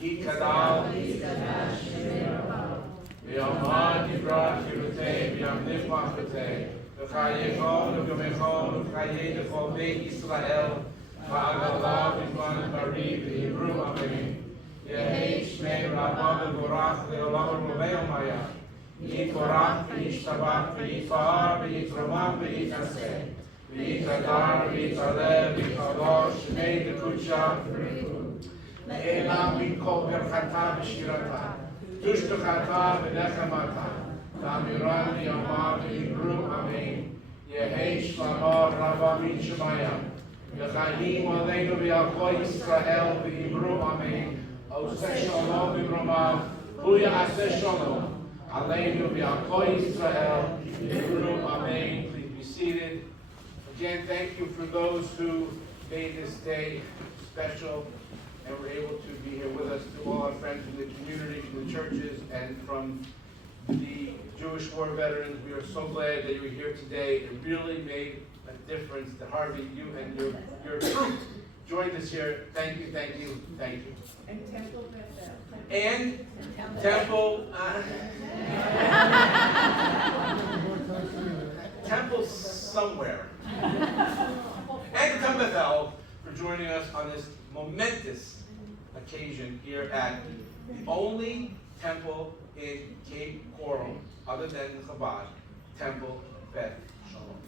Yikadal, V'yamad Yibrach Yirutei, V'yam Nifmach V'tei, V'chayechon, V'yomechon, V'chayei Dechol Beit Yisrael, V'agalav V'zman Bari, V'yibru Amen. Yehei Shmei Rabba V'vorach V'olam V'rovei Maya. Yitorach V'yishtabach V'yifar V'yitromach V'yitnaseh. V'yitadar V'yitaleh V'yitalosh Shmei Dekudsha Elam V'kol Berchata V'shirata Tushtuchata V'nechamata Ta'amiran V'yamar V'yibru Amen. Yehei Shlamar Rabba V'yishmaya V'chayim Aleinu V'yalko Yisrael V'yibru Amen. Oseh Shalom V'romav Hu Ya'aseh Shalom Aleinu V'yalko Yisrael V'yibru Amen. Please be seated. Again, thank you for those who made this day special and were able to be here with us, to all our friends from the community, from the churches, and from the Jewish war veterans. We are so glad that you were here today. It really made a difference. To Harvey, you and your joined us here. Thank you, thank you, thank you. And Temple Bethel. And Temple, Temple somewhere. And Temple Bethel for joining us on this momentous occasion here at the only temple in Cape Coral, other than Chabad, Temple Beth Shalom.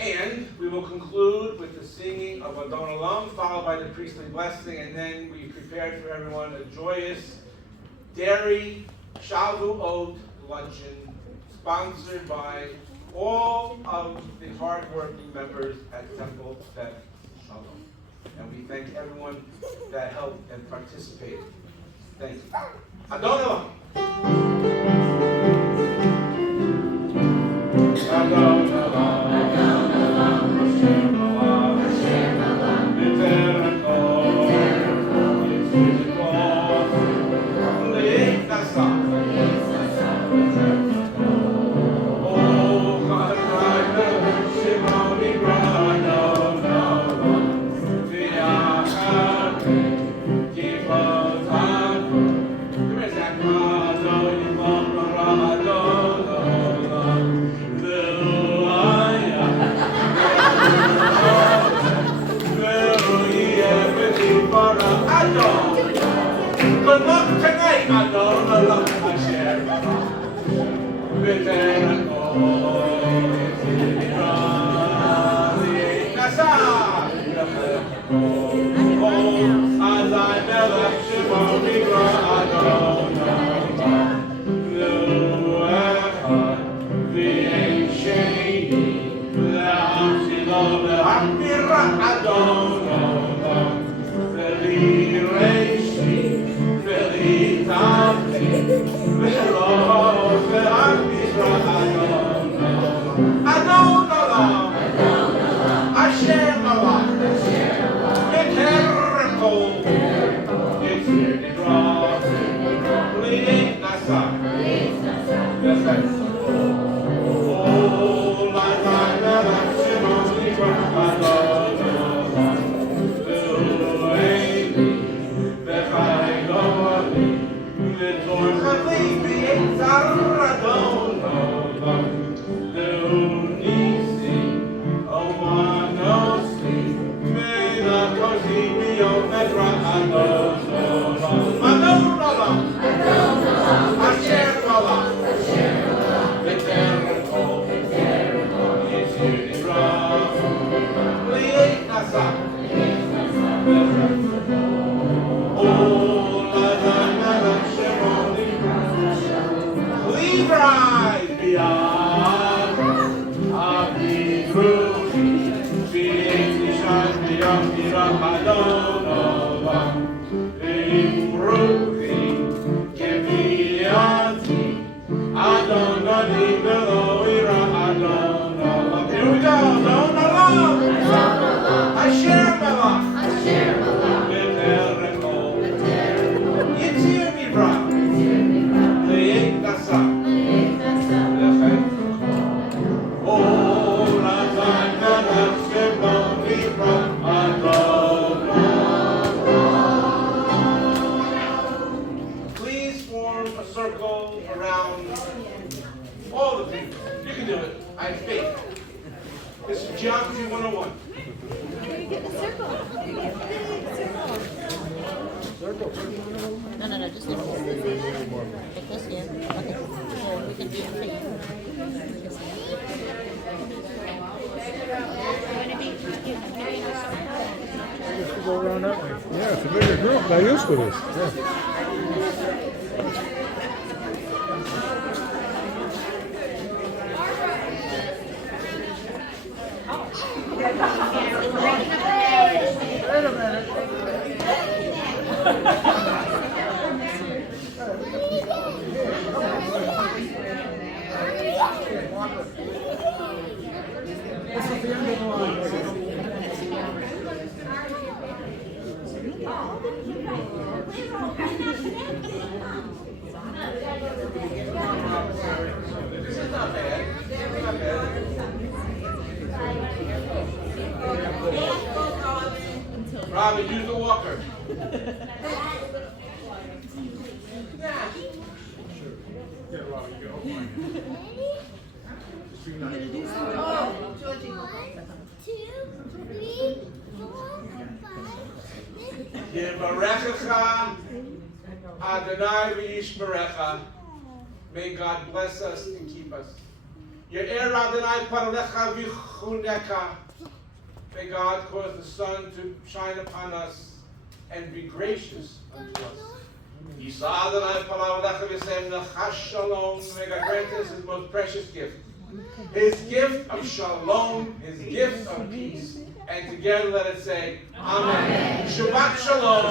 And we will conclude with the singing of Adon Olam, followed by the priestly blessing, and then we prepared for everyone a joyous dairy Shavuot luncheon sponsored by all of the hard-working members at Temple Beth Shalom. And we thank everyone that helped and participated. Thank you. Adon Olam. Adon Olam. Adon Olam. Hashem Olam. Hashem Olam. B'Tabernacle. B'Tabernacle. Le'iknasa. Good luck tonight, Adon Olam Hashem. Adon Olam, Yeah, it's a bigger group. They're used to this. Yeah. This is the end of the line. This is not bad. This is not bad. Robin, use the walker. Yeah, Robbie, go. Oh, Georgie. 1, 2, 3, 4, 5. Yivarechecha Adonai v'yishmerecha. May God bless us and keep us. Ye'er Adonai parecha v'chuneka. May God cause the sun to shine upon us and be gracious unto us. Yisa Adonai parecha v'sem shalom. May God grant us His most precious gift. His gift of shalom, His gift of peace. And together let us say, Amen. Shabbat shalom.